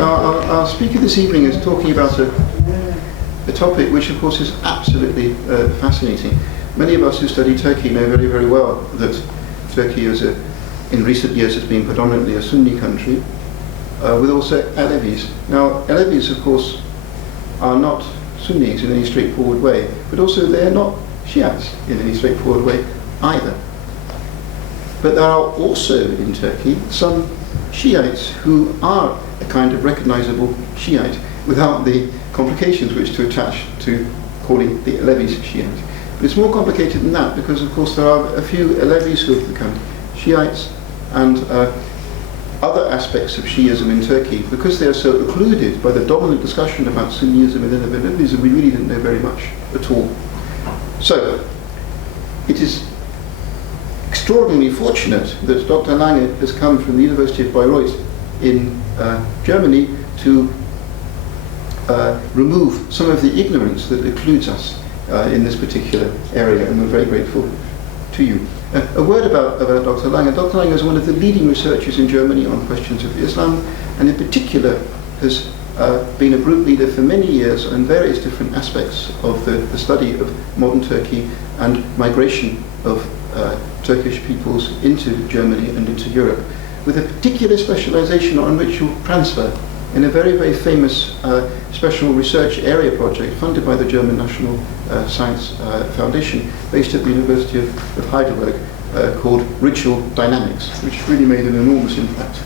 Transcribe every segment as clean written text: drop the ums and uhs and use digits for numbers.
Now, our speaker this evening is talking about a topic which, of course, is absolutely fascinating. Many of us who study Turkey know very, very well that Turkey in recent years has been predominantly a Sunni country, with also Alevis. Now, Alevis, of course, are not Sunnis in any straightforward way, but also they are not Shiites in any straightforward way either. But there are also in Turkey some Shiites who are a kind of recognizable Shiite without the complications which to attach to calling the Alevis Shiite. But it's more complicated than that because, of course, there are a few Alevis who have become Shiites and other aspects of Shiism in Turkey, because they are so occluded by the dominant discussion about Sunnism within the Alevism, we really didn't know very much at all. So, it is extraordinarily fortunate that Dr. Lange has come from the University of Bayreuth in Germany to remove some of the ignorance that occludes us in this particular area, and we're very grateful to you. A word about Dr. Lange. Dr. Lange is one of the leading researchers in Germany on questions of Islam, and in particular has been a group leader for many years on various different aspects of the study of modern Turkey and migration of Turkish peoples into Germany and into Europe, with a particular specialization on ritual transfer in a very, very famous special research area project funded by the German National Science Foundation, based at the University of Heidelberg, called Ritual Dynamics, which really made an enormous impact.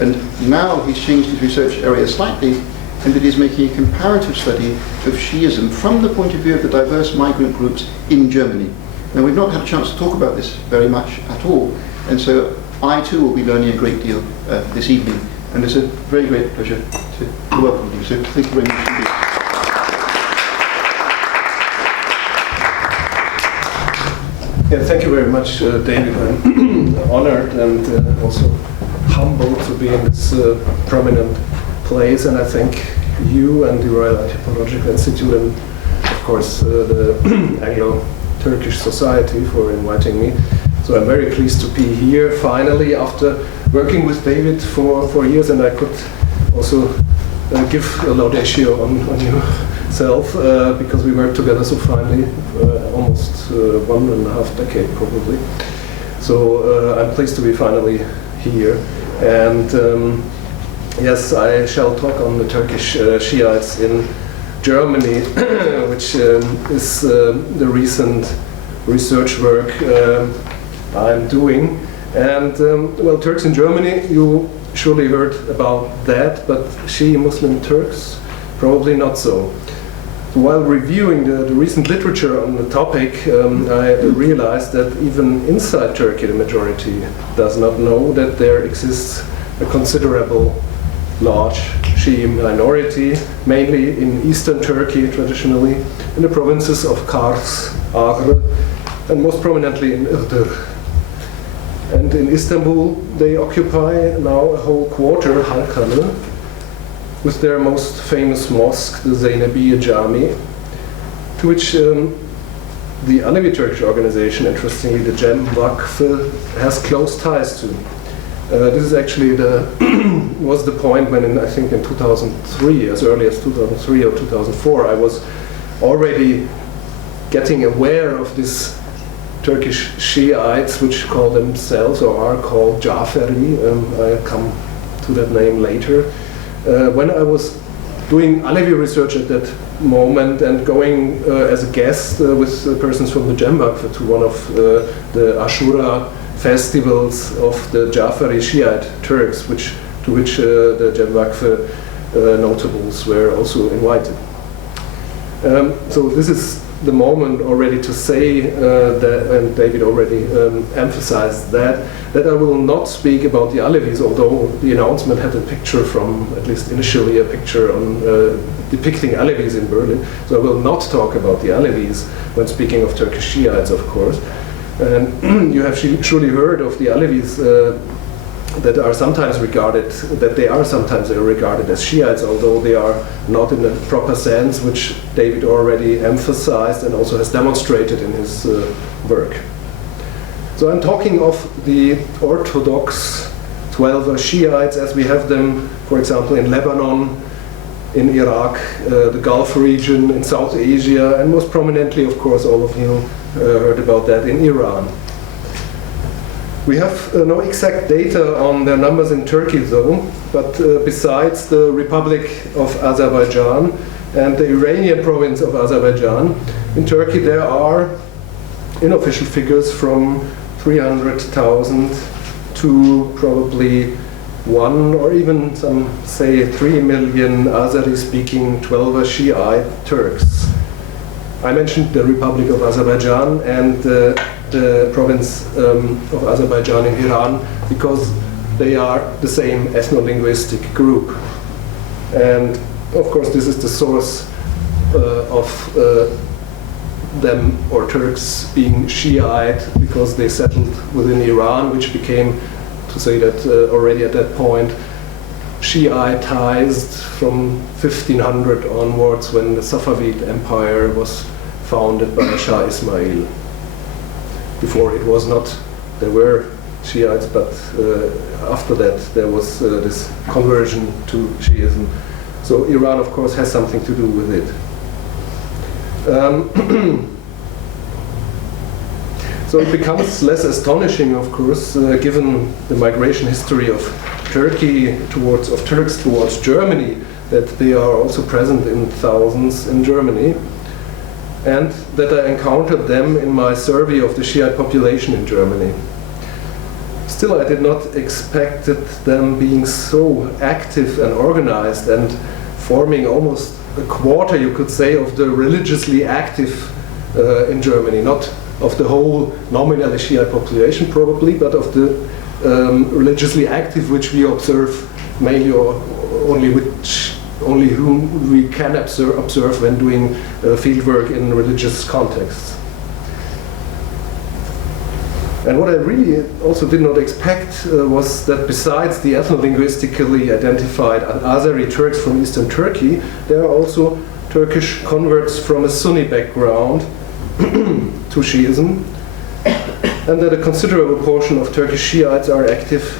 And now he's changed his research area slightly, and that he's making a comparative study of Shiism from the point of view of the diverse migrant groups in Germany. Now, we've not had a chance to talk about this very much at all, and so I too will be learning a great deal this evening, and it's a very great pleasure to welcome you. So thank you very much indeed. Yeah, thank you very much, David. I'm honored and also humbled to be in this prominent place, and I thank you and the Royal Anthropological Institute and, of course, the Anglo-Turkish Society for inviting me. So I'm very pleased to be here finally after working with David for years, and I could also give a laudatio on yourself because we worked together so finely, almost 1.5 decades probably. So I'm pleased to be finally here, and yes, I shall talk on the Turkish Shiites in Germany, which is the recent research work I'm doing. And well, Turks in Germany, you surely heard about that, but Shia Muslim Turks, probably not so. While reviewing the recent literature on the topic, I realized that even inside Turkey, the majority does not know that there exists a considerable large Shia minority, mainly in eastern Turkey traditionally, in the provinces of Kars, Ağrı, and most prominently in Iğdır. And in Istanbul, they occupy now a whole quarter, Halkalı, with their most famous mosque, the Zeynebiye Jami, to which the Alevi Turkish organization, interestingly, the Cem Vakfı, has close ties to. This is actually was the point when, I think in 2003, as early as 2003 or 2004, I was already getting aware of this Turkish Shiites, which call themselves or are called Jafari. I'll come to that name later. When I was doing Alevi research at that moment and going as a guest with persons from the Cem Vakfı to one of the Ashura festivals of the Jafari Shiite Turks, to which the Cem Vakfı notables were also invited. So this is the moment already to say that, and David already emphasized that I will not speak about the Alevis, although the announcement had a picture from, at least initially, a picture on depicting Alevis in Berlin. So I will not talk about the Alevis when speaking of Turkish Shiites, of course. And you have surely heard of the Alevis that they are sometimes regarded as Shiites, although they are not in the proper sense, which David already emphasized and also has demonstrated in his work. So I'm talking of the Orthodox 12 Shiites as we have them, for example, in Lebanon, in Iraq, the Gulf region, in South Asia, and most prominently, of course, all of you heard about that, in Iran. We have no exact data on their numbers in Turkey, though, but besides the Republic of Azerbaijan and the Iranian province of Azerbaijan, in Turkey there are unofficial figures from 300,000 to probably 1 or even some say 3 million Azeri-speaking 12 Shiite Turks. I mentioned the Republic of Azerbaijan and the province of Azerbaijan in Iran because they are the same ethno-linguistic group. And of course this is the source of them or Turks being Shiite because they settled within Iran, which became, to say that already at that point, Shiitized from 1500 onwards when the Safavid Empire was founded by Shah Ismail. Before it was not, there were Shiites, but after that there was this conversion to Shiism. So Iran, of course, has something to do with it. So it becomes less astonishing, of course, given the migration history of Turks towards Germany, that they are also present in thousands in Germany, and that I encountered them in my survey of the Shiite population in Germany. Still, I did not expect them being so active and organized and forming almost a quarter, you could say, of the religiously active in Germany, not of the whole nominally Shiite population probably, but of the religiously active, which we observe mainly or only whom we can observe when doing fieldwork in religious contexts. And what I really also did not expect was that besides the ethno-linguistically identified Azeri Turks from Eastern Turkey, there are also Turkish converts from a Sunni background to Shiism, and that a considerable portion of Turkish Shiites are active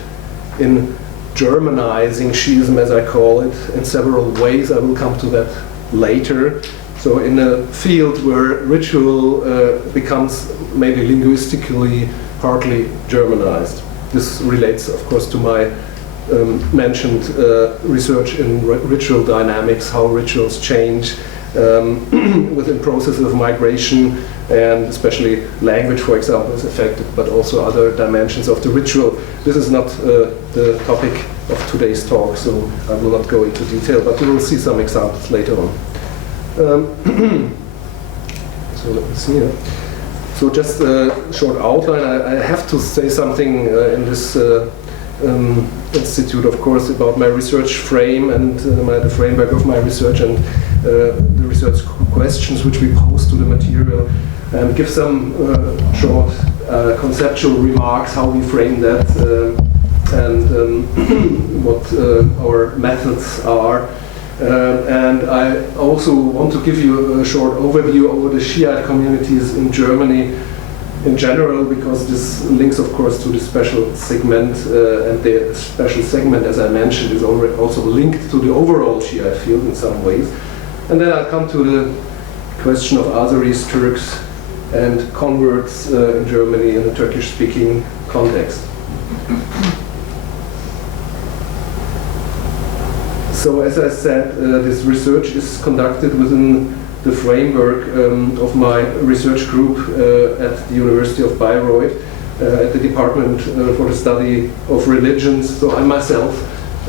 in Germanizing Shiism, as I call it, in several ways. I will come to that later. So in a field where ritual becomes maybe linguistically partly Germanized. This relates, of course, to my mentioned research in ritual dynamics, how rituals change within processes of migration, and especially language, for example, is affected, but also other dimensions of the ritual. This is not the topic of today's talk, so I will not go into detail, but we will see some examples later on. So let me see. So just a short outline. I have to say something in this institute, of course, about my research frame and the framework of my research and the research questions which we pose to the material, and give some short conceptual remarks how we frame that and what our methods are. And I also want to give you a short overview over the Shiite communities in Germany in general, because this links, of course, to the special segment, and the special segment, as I mentioned, is also linked to the overall Shiite field in some ways. And then I'll come to the question of Azeris, Turks, and converts in Germany in a Turkish-speaking context. So as I said, this research is conducted within the framework of my research group at the University of Bayreuth, at the Department for the Study of Religions. So I myself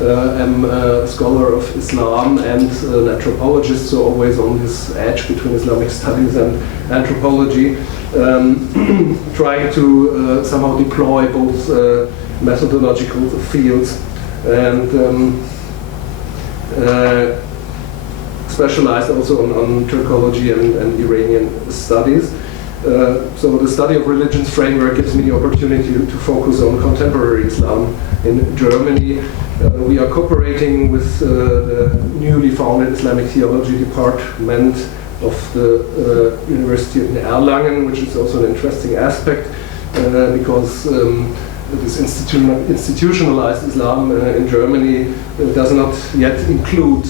am a scholar of Islam and an anthropologist, so always on this edge between Islamic studies and anthropology, trying to somehow deploy both methodological fields and specialized also on Turkology and Iranian studies. So the study of religions framework gives me the opportunity to focus on contemporary Islam in Germany. We are cooperating with the newly founded Islamic Theology Department of the University in Erlangen, which is also an interesting aspect because this institutionalized Islam in Germany does not yet include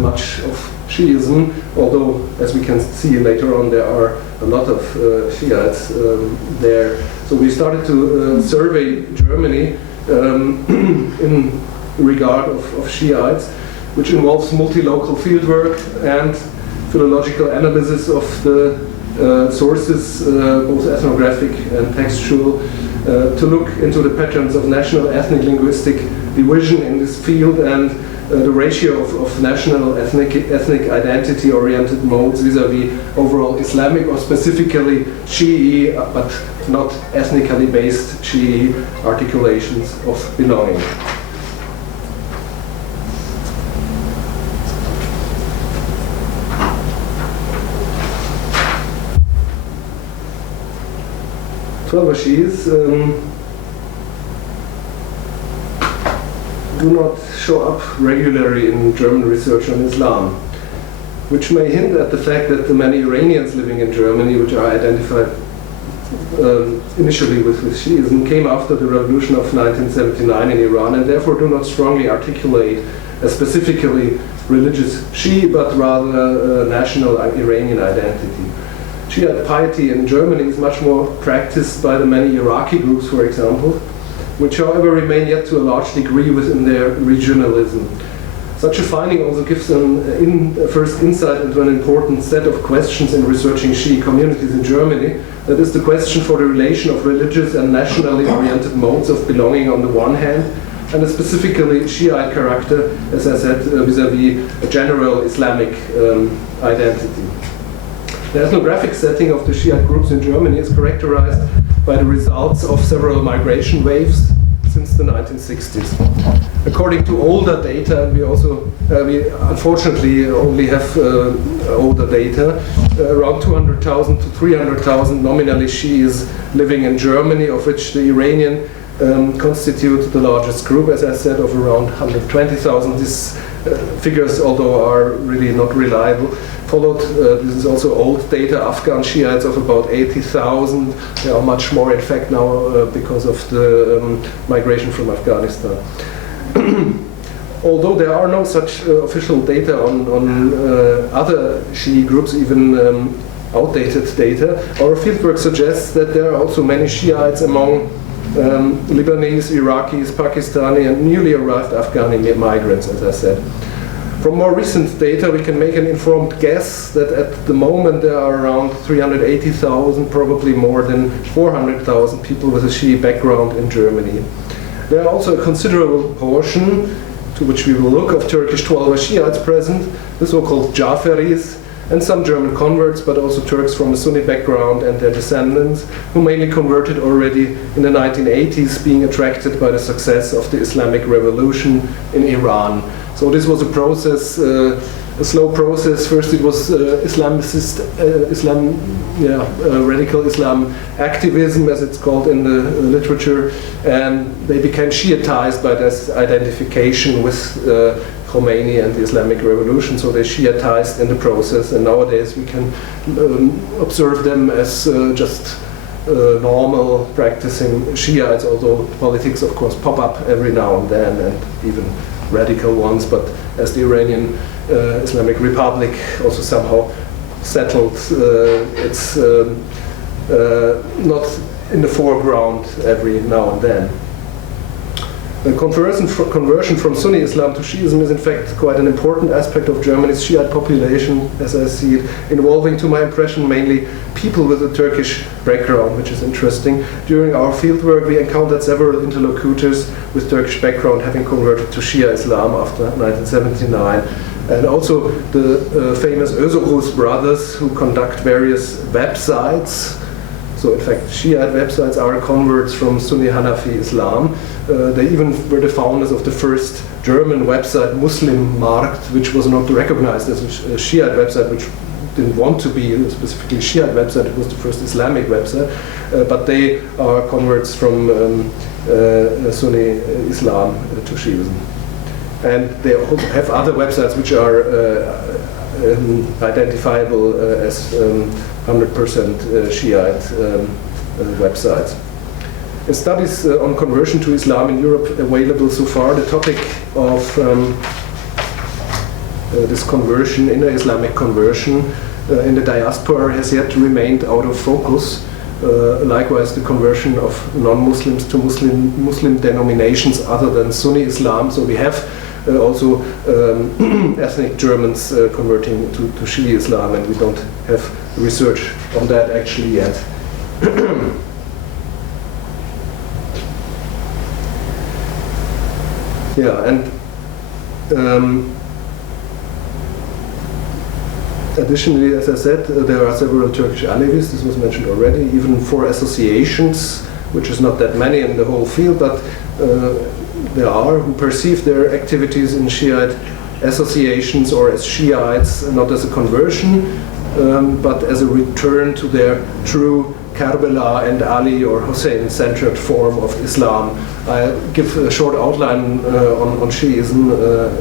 much of Shiism, although, as we can see later on, there are a lot of Shiites there. So we started to survey Germany in regard of Shiites, which involves multi-local fieldwork and philological analysis of the sources, both ethnographic and textual, to look into the patterns of national ethnic linguistic division in this field and the ratio of national ethnic identity-oriented modes vis-a-vis overall Islamic or specifically Shi'i, but not ethnically based Shi'i articulations of belonging. Twelver Shi'is do not show up regularly in German research on Islam, which may hint at the fact that the many Iranians living in Germany, which are identified initially with Shi'ism, came after the revolution of 1979 in Iran and therefore do not strongly articulate a specifically religious Shi'i, but rather national Iranian identity. Shiite piety in Germany is much more practiced by the many Iraqi groups, for example, which however remain yet to a large degree within their regionalism. Such a finding also gives a first insight into an important set of questions in researching Shi'i communities in Germany. That is the question for the relation of religious and nationally oriented modes of belonging on the one hand, and a specifically Shiite character, as I said, vis-a-vis a general Islamic identity. The ethnographic setting of the Shiite groups in Germany is characterized by the results of several migration waves since the 1960s. According to older data, and we unfortunately only have older data, around 200,000 to 300,000 nominally Shi'is living in Germany, of which the Iranian constitute the largest group, as I said, of around 120,000. These figures, although are really not reliable, followed, this is also old data, Afghan Shiites of about 80,000. There are much more, in fact, now because of the migration from Afghanistan. Although there are no such official data on other Shi'i groups, even outdated data, our fieldwork suggests that there are also many Shiites among Lebanese, Iraqis, Pakistani, and newly arrived Afghani migrants, as I said. From more recent data, we can make an informed guess that at the moment there are around 380,000, probably more than 400,000 people with a Shi'i background in Germany. There are also a considerable portion, to which we will look, of Turkish Twelver Shiites present, the so-called Jaferis, and some German converts, but also Turks from a Sunni background and their descendants, who mainly converted already in the 1980s, being attracted by the success of the Islamic Revolution in Iran. So this was a process, a slow process. First it was radical Islam activism, as it's called in the literature, and they became Shiitized by this identification with Khomeini and the Islamic Revolution, so they Shiitized in the process, and nowadays we can observe them as just normal practicing Shiites, although politics of course pop up every now and then, and even radical ones, but as the Iranian Islamic Republic also somehow settled, it's not in the foreground every now and then. The conversion from Sunni Islam to Shiism is in fact quite an important aspect of Germany's Shiite population, as I see it, involving, to my impression, mainly people with a Turkish background, which is interesting. During our fieldwork, we encountered several interlocutors with Turkish background having converted to Shia Islam after 1979. And also the famous Özgürlüz brothers, who conduct various websites. So in fact, Shiite websites are converts from Sunni Hanafi Islam. They even were the founders of the first German website, Muslim Markt, which was not recognized as a Shiite website, which didn't want to be specifically a Shiite website. It was the first Islamic website. But they are converts from Sunni Islam to Shiism. And they also have other websites which are identifiable as 100% Shiite websites. studies on conversion to Islam in Europe available so far, the topic of this conversion, inner Islamic conversion in the diaspora has yet remained out of focus. Likewise, the conversion of non-Muslims to Muslim denominations other than Sunni Islam. So we have also ethnic Germans converting to Shi'i Islam, and we don't have research on that actually yet. Yeah, and additionally, as I said, there are several Turkish Alevis, this was mentioned already, even 4 associations, which is not that many in the whole field, but there are who perceive their activities in Shiite associations or as Shiites, not as a conversion, but as a return to their true Karbala and Ali or Hussein-centered form of Islam. I'll give a short outline on Shi'ism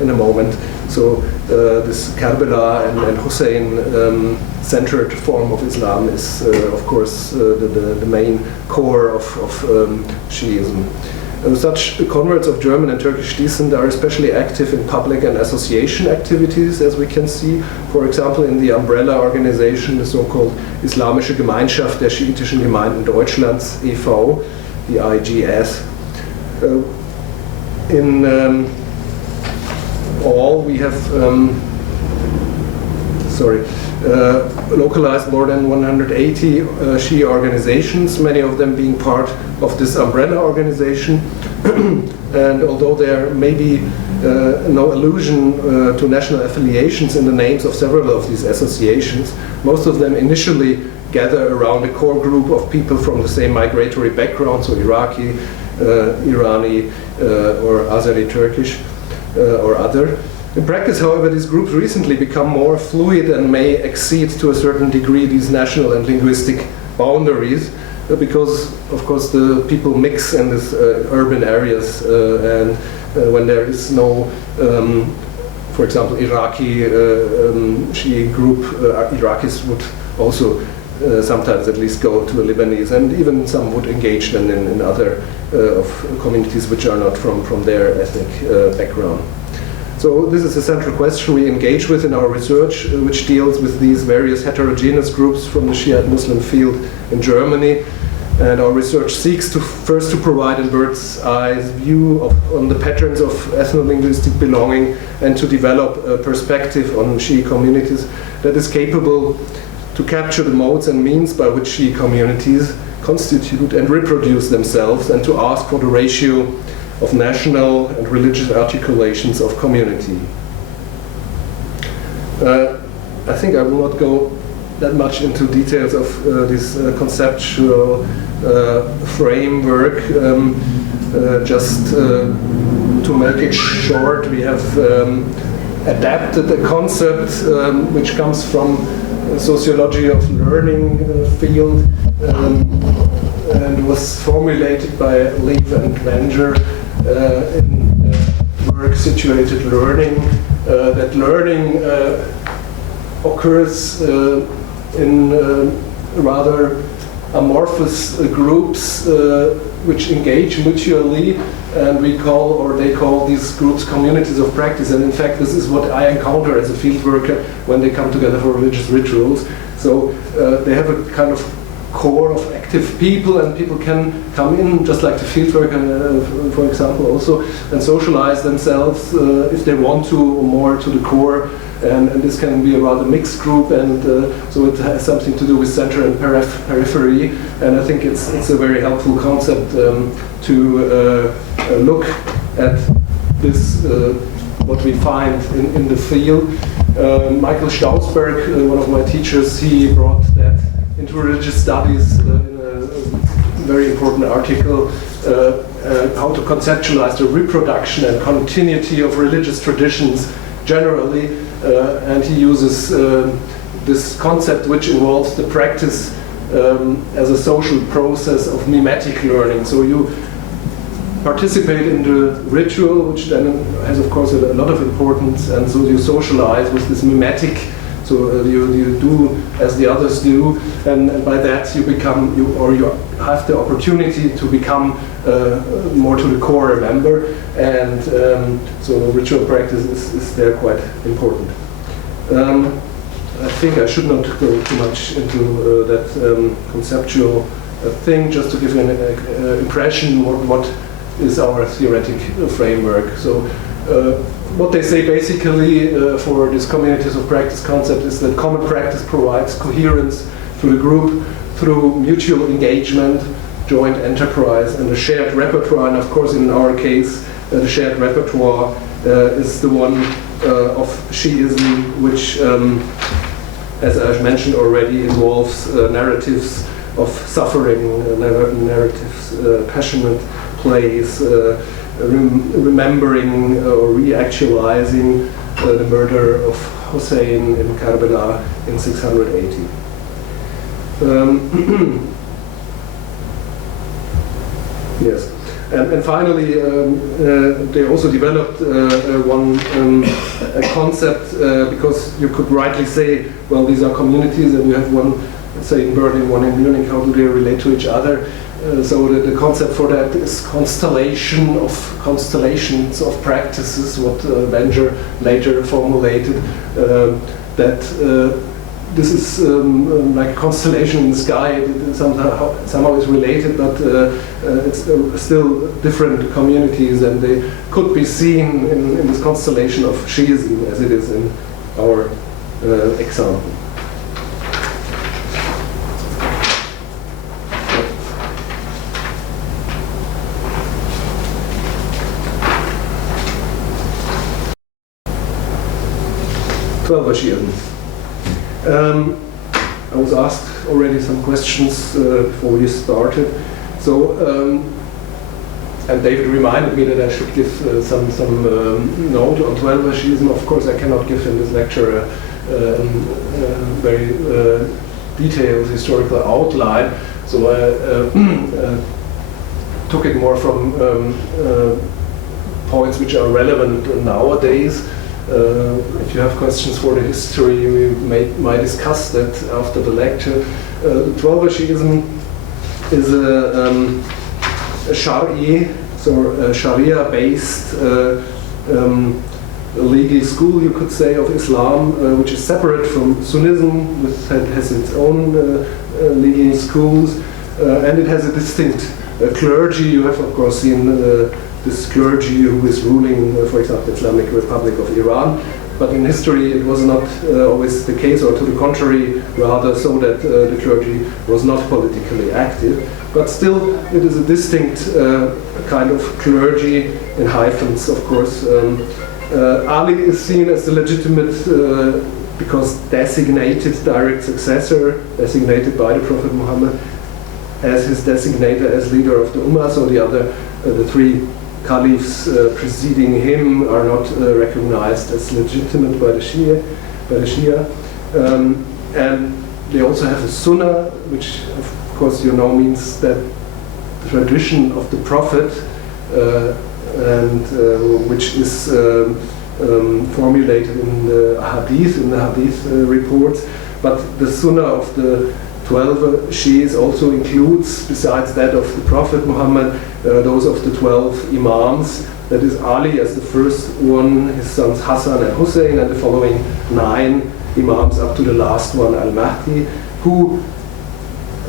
in a moment. So this Karbala and Hussein-centered form of Islam is, of course, the main core of Shi'ism. Such converts of German and Turkish descent are especially active in public and association activities, as we can see. For example, in the umbrella organization, the so-called Islamische Gemeinschaft der Schiitischen Gemeinden Deutschlands, e.V., the IGS. In all, we have localized more than 180 Shia organizations, many of them being part of this umbrella organization. And although there may be no allusion to national affiliations in the names of several of these associations, most of them initially gather around a core group of people from the same migratory background, so Iraqi, Irani, or Azeri Turkish, or other. In practice, however, these groups recently become more fluid and may exceed to a certain degree these national and linguistic boundaries, because, of course, the people mix in these urban areas, and when there is no, for example, Iraqi Shi'i group, Iraqis would also sometimes at least go to a Lebanese, and even some would engage then in other of communities which are not from their ethnic background. So this is a central question we engage with in our research, which deals with these various heterogeneous groups from the Shiite Muslim field in Germany. And our research seeks to first to provide a bird's eye view on the patterns of ethno-linguistic belonging, and to develop a perspective on Shi'i communities that is capable to capture the modes and means by which Shi'i communities constitute and reproduce themselves, and to ask for the ratio of national and religious articulations of community. I think I will not go that much into details of this conceptual framework. Just to make it short, we have adapted a concept which comes from sociology of learning field, and was formulated by Leaf and Wenger in work Situated Learning, that learning occurs in rather amorphous groups which engage mutually, and we call, or they call these groups, communities of practice. And in fact, this is what I encounter as a field worker when they come together for religious rituals. So they have a kind of core of active people, and people can come in just like the field worker, for example, also, and socialize themselves if they want to, or more to the core. And this can be a rather mixed group, and so it has something to do with center and periphery. And I think it's a very helpful concept to look at this, what we find in the field. Michael Stausberg, one of my teachers, he brought that into religious studies in a very important article, how to conceptualize the reproduction and continuity of religious traditions generally. And he uses this concept which involves the practice as a social process of mimetic learning. So you participate in the ritual, which then has, of course, a lot of importance, and so you socialize with this mimetic So you do as the others do, and by that you become, you have the opportunity to become more to the core a member, and so ritual practice is there quite important. I think I should not go too much into that conceptual thing, just to give you an impression what is our theoretic framework. So what they say basically for this communities of practice concept is that common practice provides coherence to the group through mutual engagement, joint enterprise, and a shared repertoire. And of course, in our case, the shared repertoire is the one of Shiism, which, as I mentioned already, involves narratives of suffering, narratives, passionate plays, remembering or reactualizing the murder of Hussein in Karbala in 680. Yes, and finally, they also developed a concept, because you could rightly say, well, these are communities, and you have one, say, in Berlin, one in Munich. How do they relate to each other? So the concept for that is constellations of practices, what Wenger later formulated, that this is like a constellation in the sky. It somehow is related, but it's still different communities, and they could be seen in this constellation of Shiism as it is in our example. Shiism. I was asked already some questions before we started. So, and David reminded me that I should give some note on 12 Shiism. Of course, I cannot give in this lecture a very detailed historical outline. So I took it more from points which are relevant nowadays. If you have questions for the history, we might discuss that after the lecture. Twelver Shiism is a Shari, so a Sharia-based legal school, you could say, of Islam, which is separate from Sunnism, which has its own legal schools, and it has a distinct clergy. You have, of course, seen this clergy who is ruling, for example, Islamic Republic of Iran. But in history it was not always the case, or to the contrary, rather so that the clergy was not politically active. But still, it is a distinct kind of clergy, in hyphens, of course. Ali is seen as the legitimate, because designated direct successor, designated by the Prophet Muhammad, as his designator as leader of the Ummah. So the three caliphs preceding him are not recognized as legitimate by the Shia. And they also have a Sunnah, which of course you know means that the tradition of the Prophet, which is formulated in the Hadith reports. But the Sunnah of the 12 Shi'is also includes, besides that of the Prophet Muhammad, those of the 12 Imams. That is Ali as the first one, his sons Hassan and Hussein, and the following 9 Imams up to the last one, Al-Mahdi, who,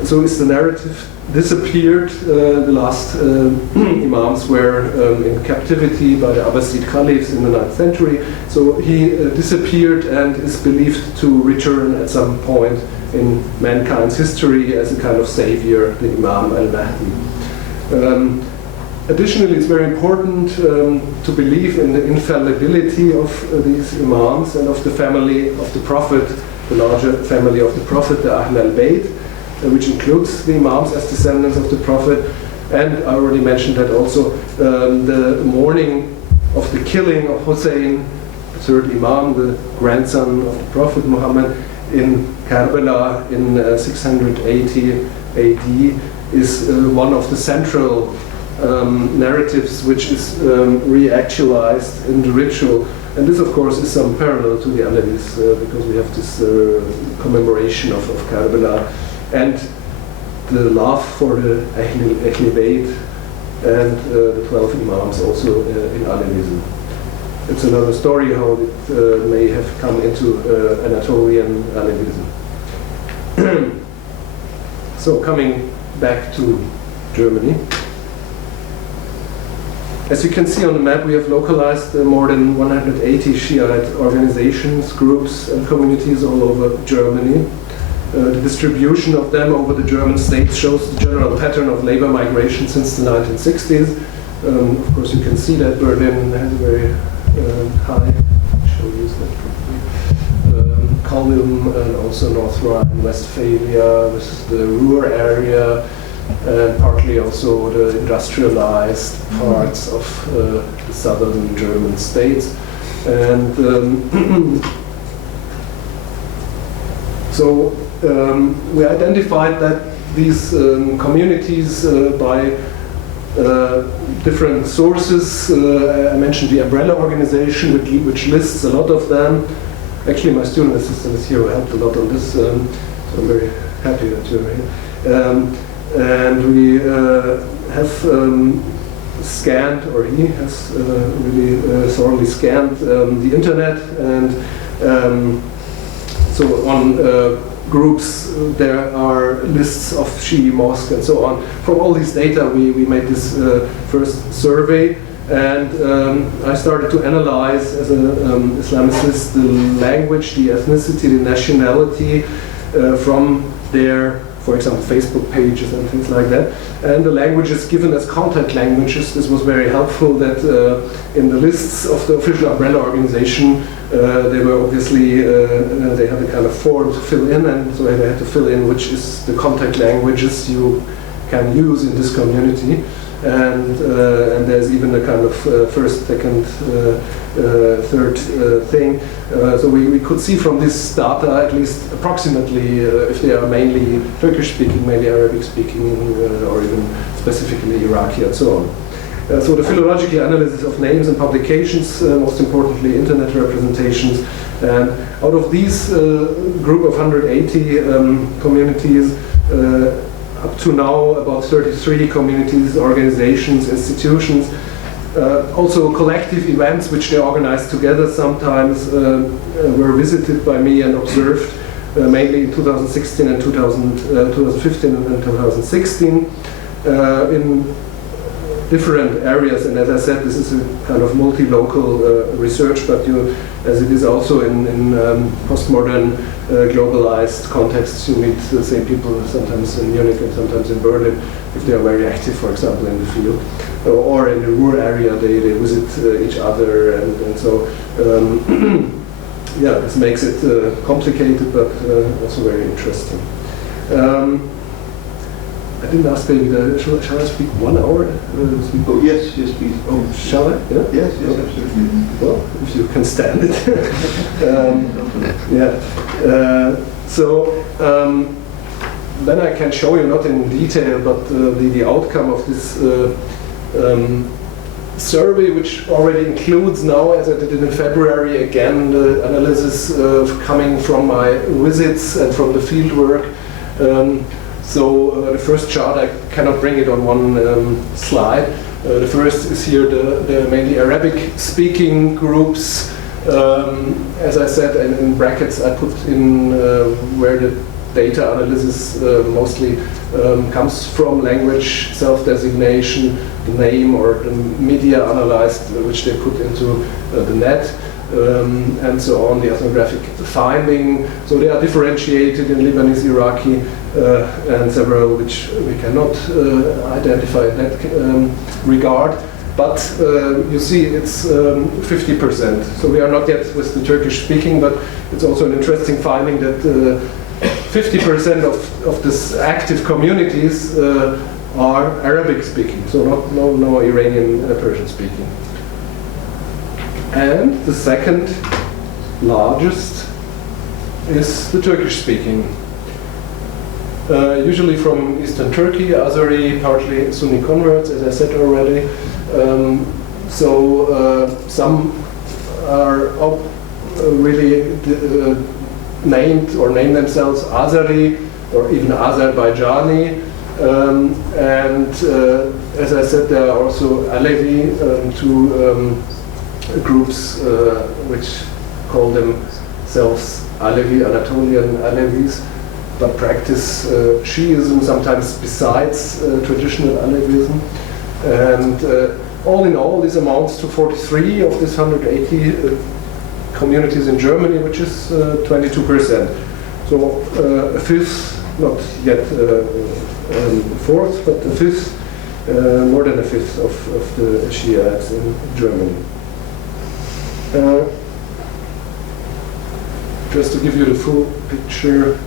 so is the narrative, disappeared. The last Imams were in captivity by the Abbasid Caliphs in the 9th century. So he disappeared and is believed to return at some point in mankind's history as a kind of savior, the Imam al-Mahdi. Additionally, it's very important to believe in the infallibility of these Imams and of the family of the Prophet, the larger family of the Prophet, the Ahl al-Bayt, which includes the Imams as descendants of the Prophet. And I already mentioned that also the morning of the killing of Hussein, the third Imam, the grandson of the Prophet Muhammad, in Karbala in 680 AD, is one of the central narratives which is reactualized in the ritual And this, of course, is some parallel to the Alevis, because we have this commemoration of Karbala, and the love for the Ahl Bayt and the 12 Imams also in Alevism. It's another story how it may have come into Anatolian Alevism. So coming back to Germany. As you can see on the map, we have localized more than 180 Shiite organizations, groups and communities all over Germany. The distribution of them over the German states shows the general pattern of labor migration since the 1960s. Of course, you can see that Berlin has a very high, column, and also North Rhine-Westphalia, this is the Ruhr area, and partly also the industrialized parts of the southern German states. And so we identified that these communities by different sources. I mentioned the umbrella organization, which lists a lot of them. Actually, my student assistant is here who helped a lot on this, so I'm very happy that you're here. And we have scanned, or he has really thoroughly scanned the internet, and so on groups there are lists of Shi'i mosques and so on. From all these data we made this first survey, and I started to analyze as an Islamicist the language, the ethnicity, the nationality from their, for example, Facebook pages and things like that. And the languages given as contact languages, this was very helpful that in the lists of the official umbrella organization, they were obviously, they had a kind of form to fill in, and so they had to fill in which is the contact languages you can use in this community. And there's even a kind of first, second, third thing. So we could see from this data at least approximately if they are mainly Turkish-speaking, mainly Arabic-speaking, or even specifically Iraqi and so on. So the philological analysis of names and publications, most importantly internet representations. And out of these group of 180 communities, up to now, about 33 communities, organizations, institutions, also collective events which they organized together sometimes were visited by me and observed, mainly in 2016 and 2015 and 2016 in different areas. And as I said, this is a kind of multi-local research, but as it is also in postmodern globalized contexts, you meet the same people sometimes in Munich and sometimes in Berlin, if they are very active, for example, in the field. Or in the Ruhr area, they visit each other, and so yeah, this makes it complicated, but also very interesting. I didn't ask maybe, shall I speak 1 hour? Oh, yes, please. Oh, shall I? Yeah? Yes, absolutely. Well, if you can stand it. Yeah. So then I can show you, not in detail, but the outcome of this survey, which already includes now, as I did in February, again, the analysis coming from my visits and from the field work. So the first chart, I cannot bring it on one slide. The first is here the mainly Arabic-speaking groups. As I said, and in brackets I put in where the data analysis mostly comes from, language, self-designation, the name or the media analyzed, which they put into the net. And so on, the ethnographic finding. So they are differentiated in Lebanese, Iraqi, and several which we cannot identify in that regard. But you see, it's 50%. So we are not yet with the Turkish speaking, but it's also an interesting finding that 50% of this active communities are Arabic speaking, so no Iranian Persian speaking. And the second largest is the Turkish speaking. Usually from Eastern Turkey, Azeri, partly Sunni converts, as I said already. Some are really named or name themselves Azeri or even Azerbaijani. As I said, there are also Alevi, two groups which call themselves Alevi, Anatolian Alevis, but practice Shiism sometimes besides traditional Alevism. And all in all, this amounts to 43 of these 180 communities in Germany, which is 22%. So a fifth, not yet a fourth, but a fifth, more than a fifth of the Shiites in Germany. Just to give you the full picture,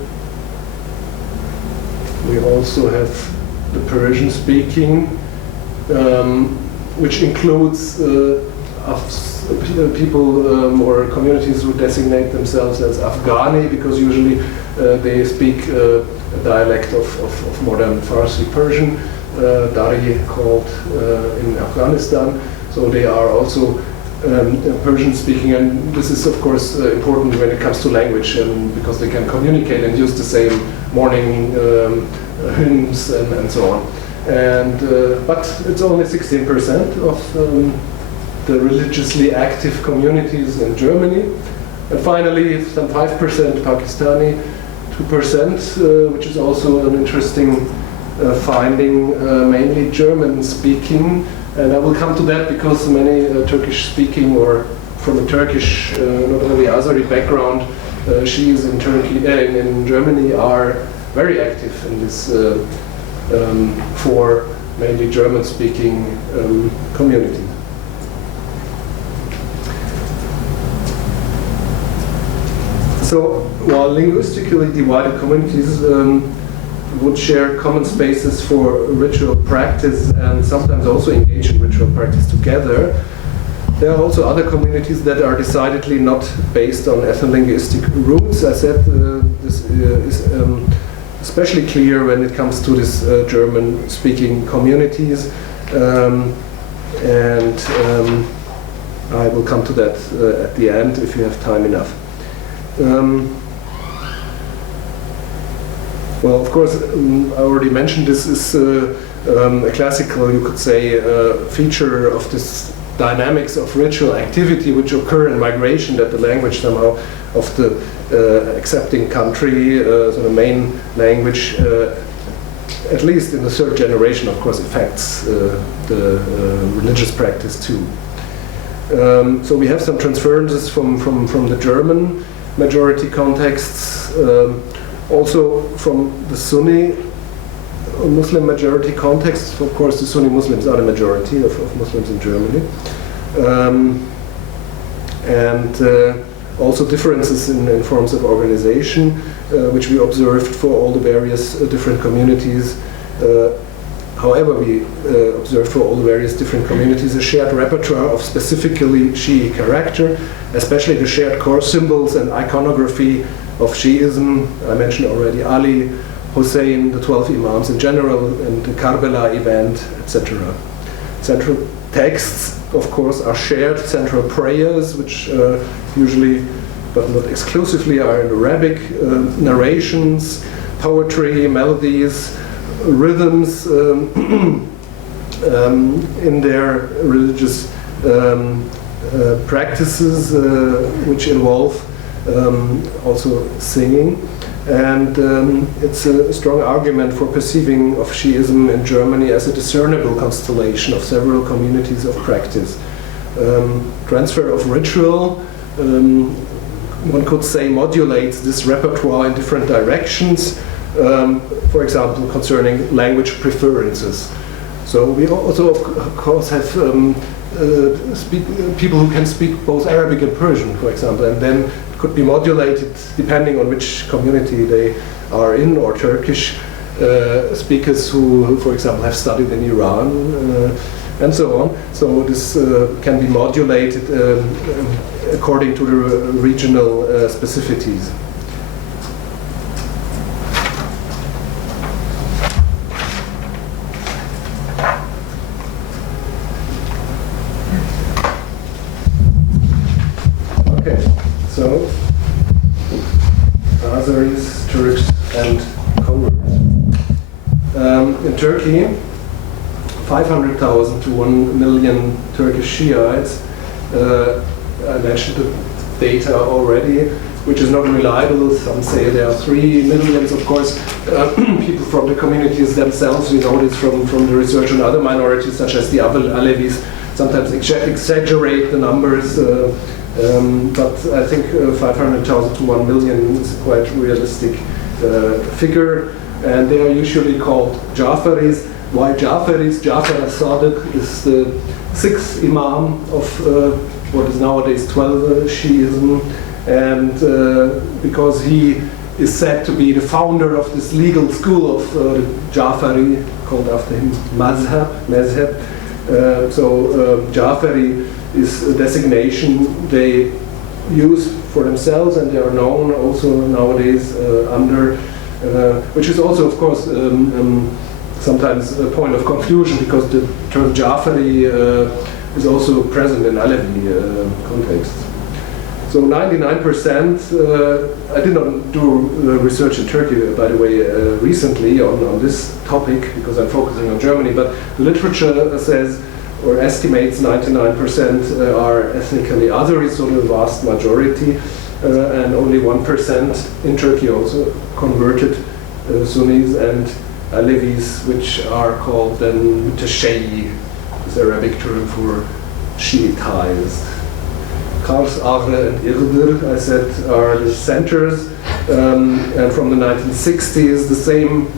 we also have the Persian speaking, which includes people or communities who designate themselves as Afghani, because usually they speak a dialect of modern Farsi Persian, Dari called in Afghanistan. So they are also Persian speaking, and this is of course important when it comes to language, because they can communicate and use the same morning hymns and so on. But it's only 16% of the religiously active communities in Germany. And finally, some 5% Pakistani, 2%, which is also an interesting finding, mainly German-speaking. And I will come to that because many Turkish-speaking or from a Turkish, not only Azeri background, Shiis in Turkey, in Germany are very active in this for mainly German-speaking community. So, while linguistically divided communities would share common spaces for ritual practice and sometimes also engage in ritual practice together, there are also other communities that are decidedly not based on ethno-linguistic roots. I said this is especially clear when it comes to this German-speaking communities, and I will come to that at the end if you have time enough. Well, of course, I already mentioned this is a classical, you could say, feature of this dynamics of ritual activity which occur in migration, that the language somehow of the accepting country, so the main language, at least in the third generation, of course, affects the religious practice too. So we have some transferences from the German majority contexts, also from the Sunni Muslim majority context. Of course, the Sunni Muslims are the majority of Muslims in Germany. And also differences in forms of organization, which we observed for all the various different communities. However, we observed for all the various different communities a shared repertoire of specifically Shi'i character, especially the shared core symbols and iconography of Shi'ism. I mentioned already Ali, Hussein, the 12 Imams in general, and the Karbala event, etc. Central texts, of course, are shared central prayers, which usually, but not exclusively, are in Arabic, narrations, poetry, melodies, rhythms in their religious practices, which involve also singing. And it's a strong argument for perceiving of Shi'ism in Germany as a discernible constellation of several communities of practice. Transfer of ritual, one could say, modulates this repertoire in different directions, for example, concerning language preferences. So we also, of course, have people who can speak both Arabic and Persian, for example, and then could be modulated depending on which community they are in, or Turkish speakers who, for example, have studied in Iran, and so on. So this can be modulated according to the regional specificities. Azeris, Turks, and converts. In Turkey, 500,000 to 1 million Turkish Shiites. I mentioned the data already, which is not reliable. Some say there are 3 million. Of course, people from the communities themselves, we know this from the research on other minorities, such as the Alevis, sometimes exaggerate the numbers. But I think 500,000 to 1 million is a quite realistic figure. And they are usually called Jafaris. Why Jafaris? Jafar as-Sadiq is the 6th Imam of what is nowadays 12 Shiism. And because he is said to be the founder of this legal school of Jafari, called after him Mazhab. So Jafari is a designation they use for themselves, and they are known also nowadays under, which is also, of course, sometimes a point of confusion, because the term Jafari is also present in Alevi contexts. So 99%, I did not do research in Turkey, by the way, recently on this topic, because I'm focusing on Germany, but the literature says, or estimates 99% are ethnically Azeris, so the vast majority, and only 1% in Turkey also converted Sunnis and Alevis, which are called then Mutashayyi, is Arabic term for Shiitized. Kars, Agre, and Irdir, I said, are the centers, and from the 1960s, the same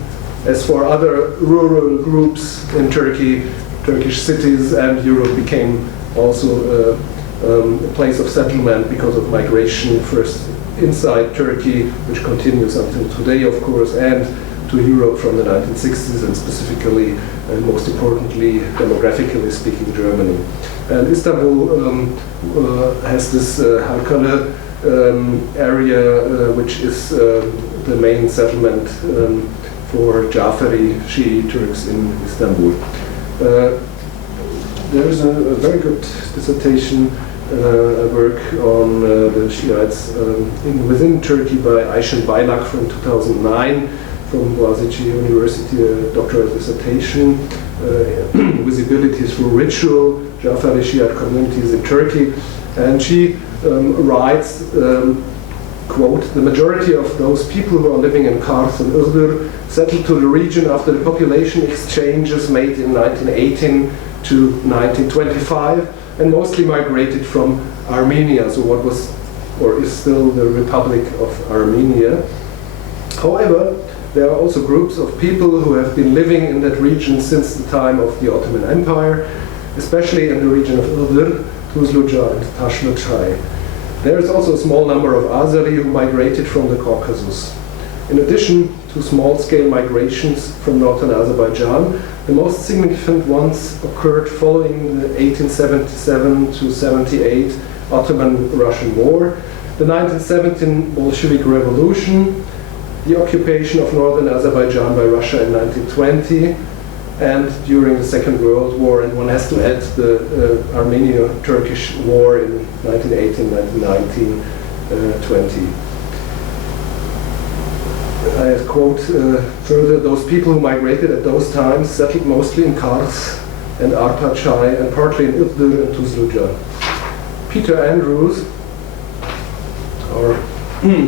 as for other rural groups in Turkey, Turkish cities and Europe became also a place of settlement because of migration, first inside Turkey, which continues until today, of course, and to Europe from the 1960s, and specifically, and most importantly, demographically speaking, Germany. And Istanbul has this Halkalı area, which is the main settlement for Jafari Shi'i Turks in Istanbul. There is a very good dissertation work on the Shiites within Turkey by Ayşen Baylak from 2009 from Boğaziçi University, a doctoral dissertation, Visibilities through Ritual, Jafari Shiite Communities in Turkey. And she writes, quote, the majority of those people who are living in Kars and Irdir settled to the region after the population exchanges made in 1918 to 1925, and mostly migrated from Armenia, so what was or is still the Republic of Armenia. However, there are also groups of people who have been living in that region since the time of the Ottoman Empire, especially in the region of Irdir, Tuzluca, and Taşlıçay. There is also a small number of Azeri who migrated from the Caucasus. In addition to small-scale migrations from northern Azerbaijan, the most significant ones occurred following the 1877 to 78 Ottoman-Russian War, the 1917 Bolshevik Revolution, the occupation of northern Azerbaijan by Russia in 1920, and during the Second World War, and one has to add the Armenia-Turkish War in 1918, 1919, 20. I quote further, those people who migrated at those times settled mostly in Kars and Arpachai and partly in Irdir and Tuzluca. Peter Andrews, our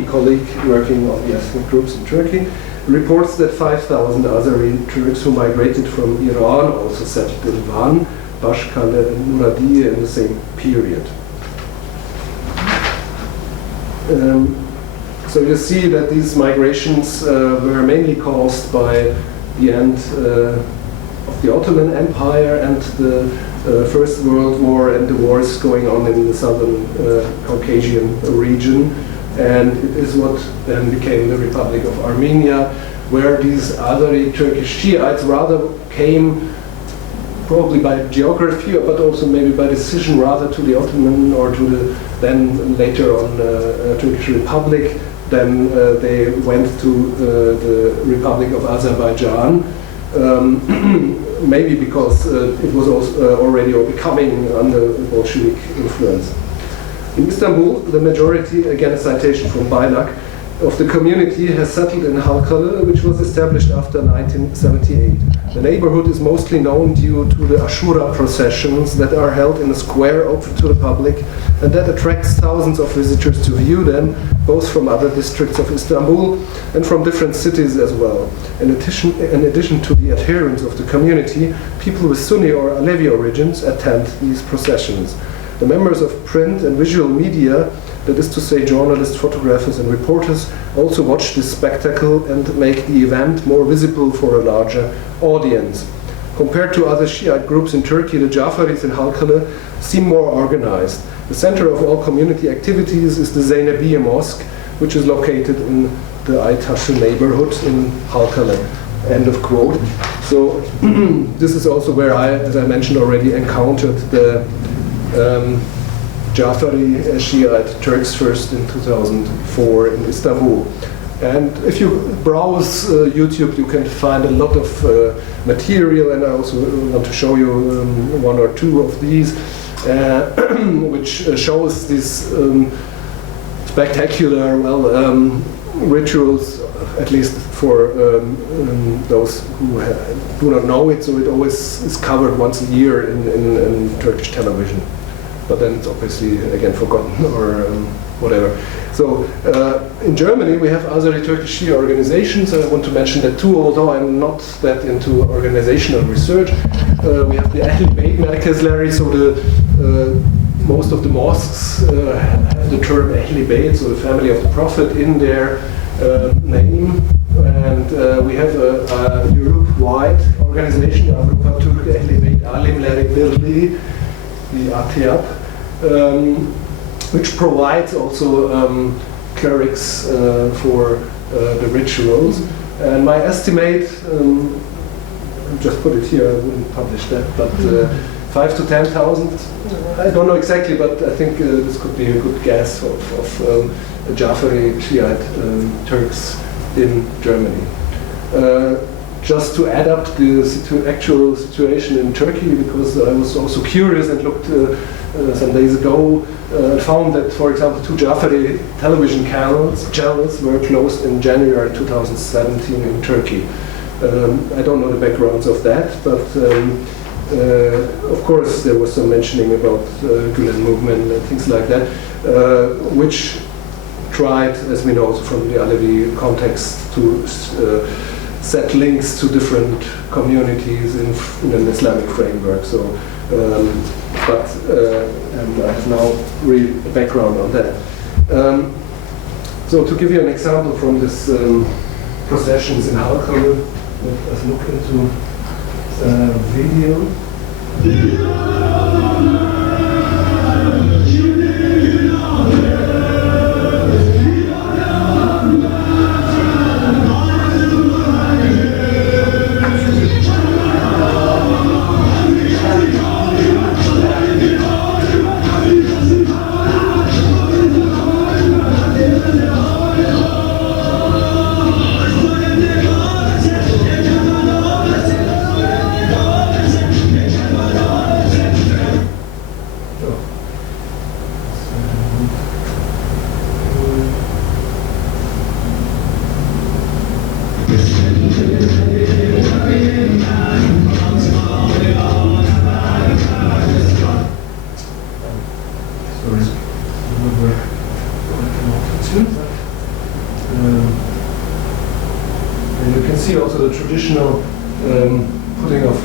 colleague working on the ethnic groups in Turkey, reports that 5,000 Azeri Turks who migrated from Iran also settled in Van, Bashkale, and Muradiye in the same period. So you see that these migrations were mainly caused by the end of the Ottoman Empire and the First World War and the wars going on in the southern Caucasian region. And it is what then became the Republic of Armenia, where these Azeri Turkish Shiites rather came probably by geography, but also maybe by decision rather to the Ottoman or to the then later on Turkish Republic. Then they went to the Republic of Azerbaijan, maybe because it was also already or becoming under Bolshevik influence. In Istanbul, the majority, again a citation from Bayrak, of the community has settled in Halkalı, which was established after 1978. The neighborhood is mostly known due to the Ashura processions that are held in a square open to the public and that attracts thousands of visitors to view them, both from other districts of Istanbul and from different cities as well. In addition to the adherents of the community, people with Sunni or Alevi origins attend these processions. The members of print and visual media, that is to say journalists, photographers and reporters, also watch this spectacle and make the event more visible for a larger audience. Compared to other Shiite groups in Turkey, the Jafaris in Halkalı seem more organized. The center of all community activities is the Zeynebiye Mosque, which is located in the Aytaşı neighborhood in Halkalı. End of quote. So this is also where I, as I mentioned already, encountered the Jafari Shiite Turks first in 2004 in Istanbul. And if you browse YouTube, you can find a lot of material, and I also want to show you one or two of these, which shows these spectacular, rituals, at least for those who do not know it. So it always is covered once a year in Turkish television. But then it's obviously again forgotten or whatever. So in Germany we have Azeri Turkish Shia organizations. I want to mention that too, although I'm not that into organizational research. We have the Ahl Bayt Merkezleri, so the most of the mosques have the term Ahl Bayt, so the family of the Prophet, in their name. And we have a Europe-wide organization, Avrupa-Türk Ahl Bayt Alimleri Birliği, the ATEAP, which provides also clerics for the rituals. And my estimate, just put it here, I wouldn't publish that, but 5 to 10,000, I don't know exactly, but I think this could be a good guess of Jafari Shiite Turks in Germany. Just to add up the actual situation in Turkey, because I was also curious and looked some days ago, found that, for example, 2 Jafari television channels were closed in January 2017 in Turkey. I don't know the backgrounds of that, but of course there was some mentioning about Gülen movement and things like that, which tried, as we know from the Alevi context, to set links to different communities in an Islamic framework. So, and I have now real background on that. So to give you an example from this processions in Halkalı, let us look into video. And you can see also the traditional putting of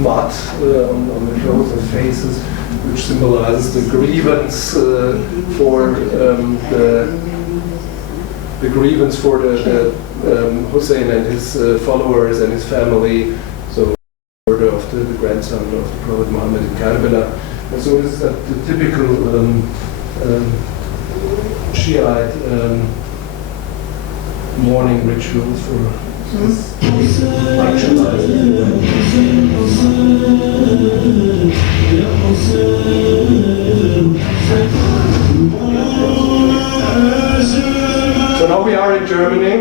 mud on the clothes and faces, which symbolizes the grievance for the grievance for the Hussein and his followers and his family. So, order of the grandson of the Prophet Muhammad in Karbala. And so this is the typical Shiite mourning rituals for So now we are in Germany.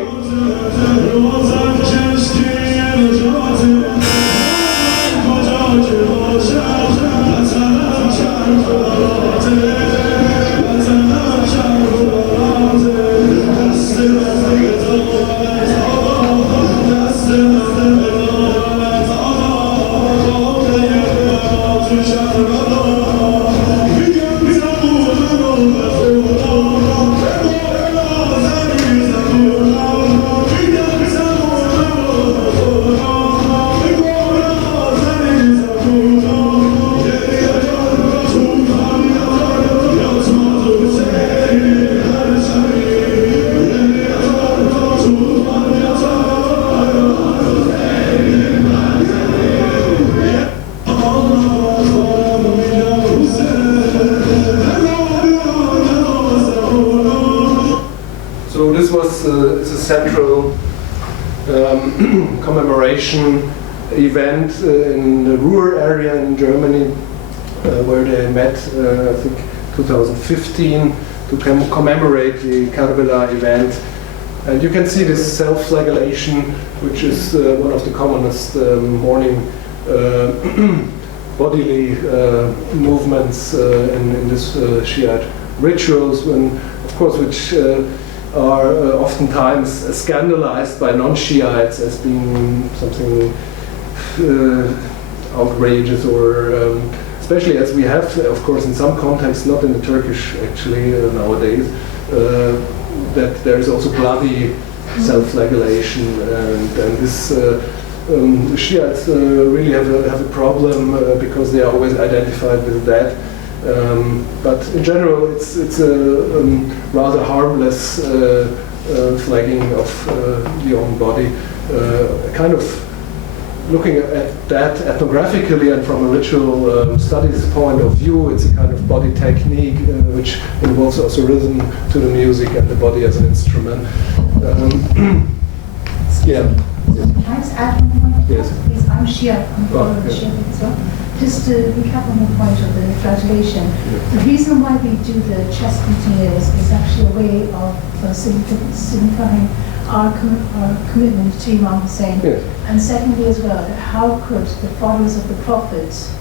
was is a central commemoration event in the Ruhr area in Germany, where they met, I think, 2015 to commemorate the Karbala event. And you can see this self-flagellation, which is one of the commonest mourning bodily movements in this Shiite rituals, when, of course, which are oftentimes scandalized by non-Shiites as being something outrageous, or especially as we have, of course, in some contexts, not in the Turkish actually nowadays, that there is also bloody self-flagellation, and this the Shiites really have a problem because they are always identified with that. But in general, it's a rather harmless flagging of the own body, kind of looking at that ethnographically and from a ritual studies point of view. It's a kind of body technique which involves also rhythm to the music and the body as an instrument. Yeah. Can I just add one point? Yes. Please, I'm Shia. I'm following the Shia itself. Just to recap on the point of the flagellation, the reason why we do the chest beating is actually a way of signifying our commitment to Imam Hussein. Yes. And secondly as well, how could the followers of the prophets,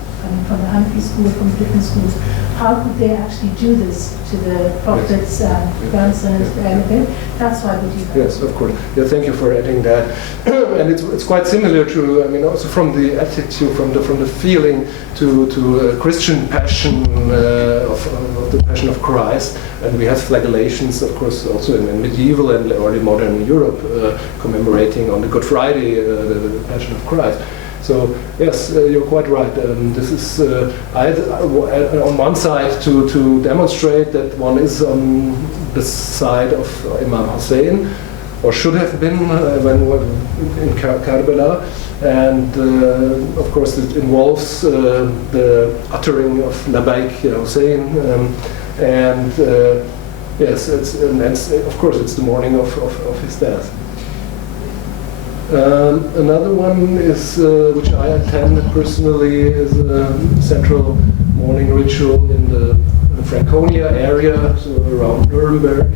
from the Hanafi school, from the different schools, how could they actually do this to the prophet's grandsons? That's why we do that. Yes, of course. Yeah, thank you for adding that. And it's quite similar to, I mean, also from the attitude, from the feeling to Christian passion of the Passion of Christ. And we have flagellations, of course, also in medieval and early modern Europe, commemorating on the Good Friday the Passion of Christ. So yes, you're quite right. This is on one side to demonstrate that one is on the side of Imam Hussein, or should have been when in Karbala, and of course it involves the uttering of Labaik Hussein, and yes, and of course it's the morning of his death. Another one is, which I attended personally, is a central morning ritual in the Franconia area, so around Nuremberg.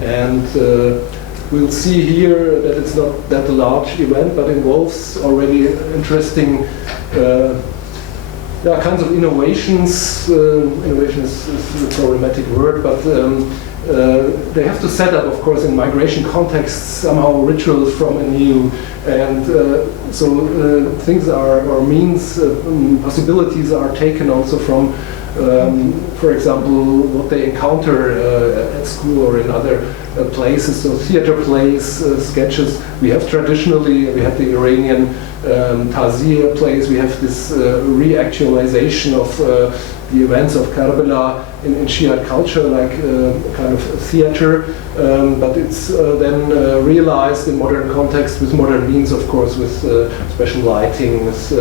And we'll see here that it's not that large event, but involves already interesting kinds of innovations. Innovation is a problematic word, but they have to set up, of course, in migration contexts, somehow rituals from anew, and so things are, or means, possibilities are taken also from, for example, what they encounter at school or in other places. So theater plays, sketches. We have traditionally, we have the Iranian Tazir plays. We have this reactualization of the events of Karbala in Shiite culture, like kind of theater, but it's then realized in modern context with modern means, of course, with special lighting, with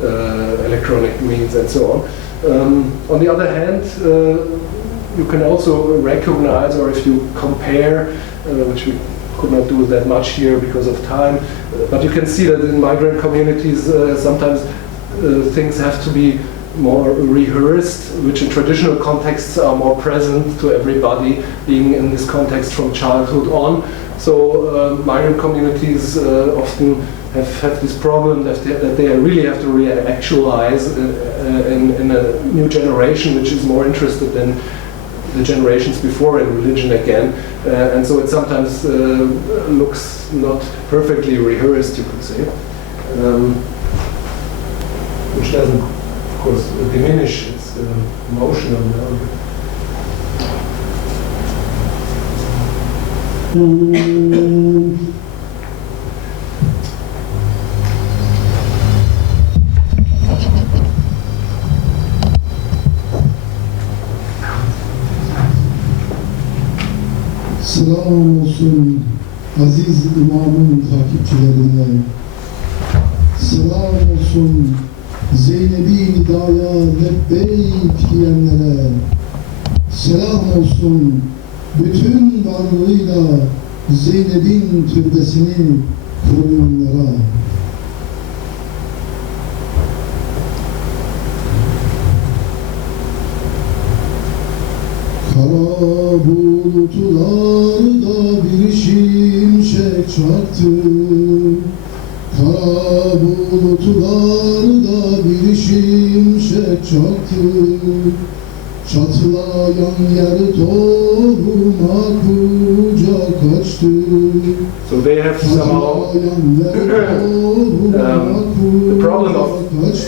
electronic means, and so on. On the other hand, you can also recognize, or if you compare, which we could not do that much here because of time, but you can see that in migrant communities sometimes things have to be more rehearsed, which in traditional contexts are more present to everybody, being in this context from childhood on. So migrant communities often have this problem that they really have to reactualize in a new generation, which is more interested in the generations before in religion again. And so it sometimes looks not perfectly rehearsed, you could say. Which doesn't, of course, diminish its emotional value. Selam olsun aziz imamın takipçilerine. Selam olsun Zeynep-i Nida'ya lebbeyk diyenlere. selam olsun bütün varlığıyla Zeynep'in türbesini kurulanlara. Kara bulutlarda bir şimşek çaktı. Kara bulutlarda bir şimşek çaktı. Çatlayan yer tohuma kucak açtı. So they have somehow the problem of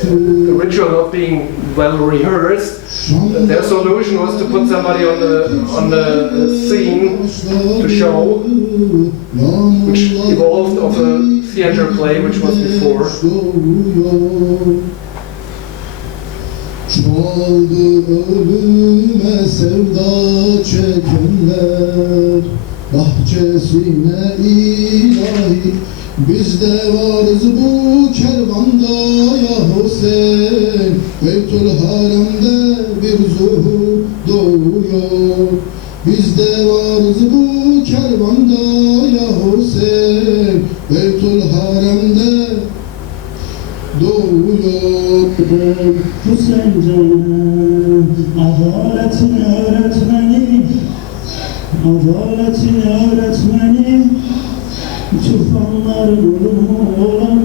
the ritual not being well rehearsed. Their solution was to put somebody on the scene to show, which evolved of a theater play which was before. Çoğaldı ölüme sevda çekenler, bahçesine ilahi. Biz de varız bu kervanda ya Hüseyin. Beytül Harem'de bir zuhur doğuyor. Biz de varız bu kervanda ya Hüseyin. Beytül Harem'de doğuyor. Hüseyin canım, adaletin öğretmeni, adaletin öğretmeni, tufanların ruhu olan,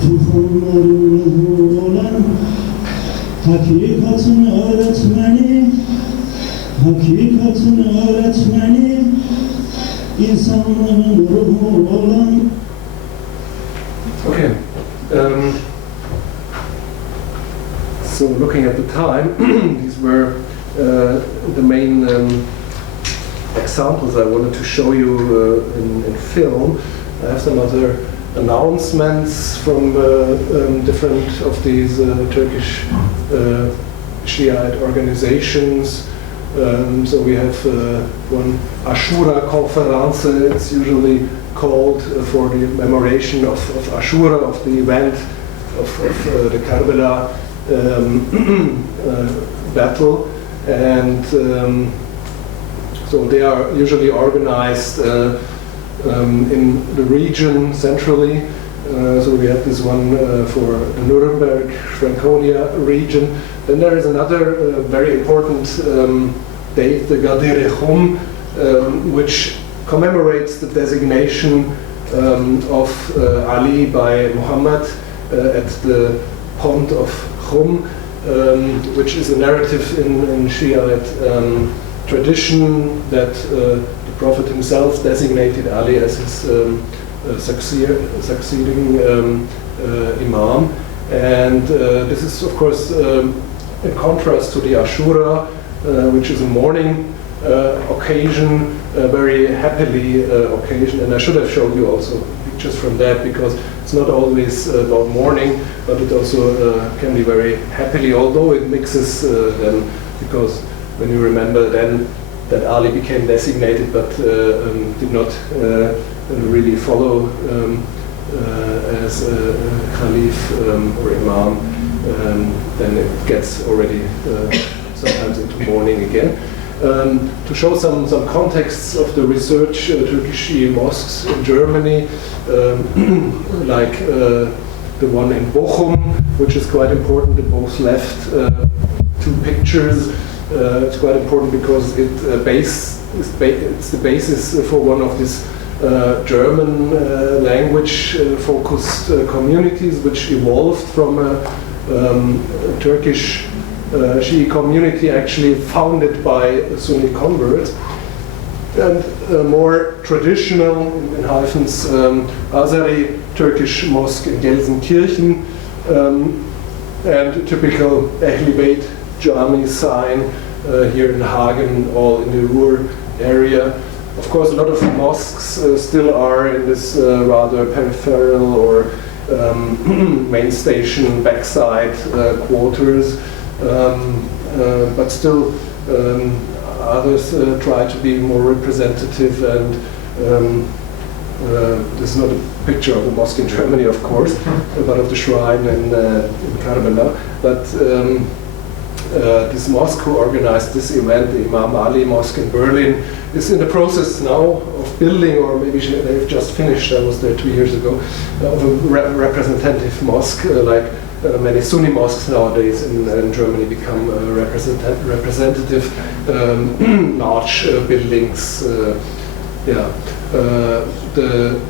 tufanların ruhu olan, hakikatin öğretmeni, hakikatin öğretmeni, insanlığın ruhu olan. Okay. So looking at the time, these were the main examples I wanted to show you in film. I have some other announcements from different of these Turkish Shiite organizations. So we have one Ashura Conference, it's usually called for the commemoration of Ashura, of the event of the Karbala battle, and so they are usually organized in the region centrally. So we have this one for the Nuremberg, Franconia region. Then there is another very important date, the Gadir Khum, which commemorates the designation of Ali by Muhammad at the Pond of Khum, which is a narrative in Shiite tradition that the Prophet himself designated Ali as his succeeding Imam. And this is, of course, in contrast to the Ashura, which is a mourning occasion, a very happily occasion. And I should have shown you also pictures from that, because it's not always about mourning, but it also can be very happily, although it mixes them, because when you remember then that Ali became designated but did not really follow as Khalif or Imam, then it gets already sometimes into mourning again. To show some contexts of the research Turkish Shiite mosques in Germany, like the one in Bochum, which is quite important. The both left two pictures. It's quite important because it's the basis for one of these German language focused communities, which evolved from a Turkish Shiite community actually founded by Sunni converts, and more traditional, in hyphens, Azari Turkish mosque in Gelsenkirchen, and typical Ahli Bayt Jami sign here in Hagen, all in the Ruhr area. Of course, a lot of mosques still are in this rather peripheral or main station backside quarters. But still others try to be more representative, and this is not a picture of the mosque in Germany, of course, but of the shrine in Karbala. But this mosque who organized this event, the Imam Ali Mosque in Berlin, is in the process now of building, or maybe they've just finished, I was there 2 years ago, of a representative mosque, like many Sunni mosques nowadays in Germany become representative large buildings. The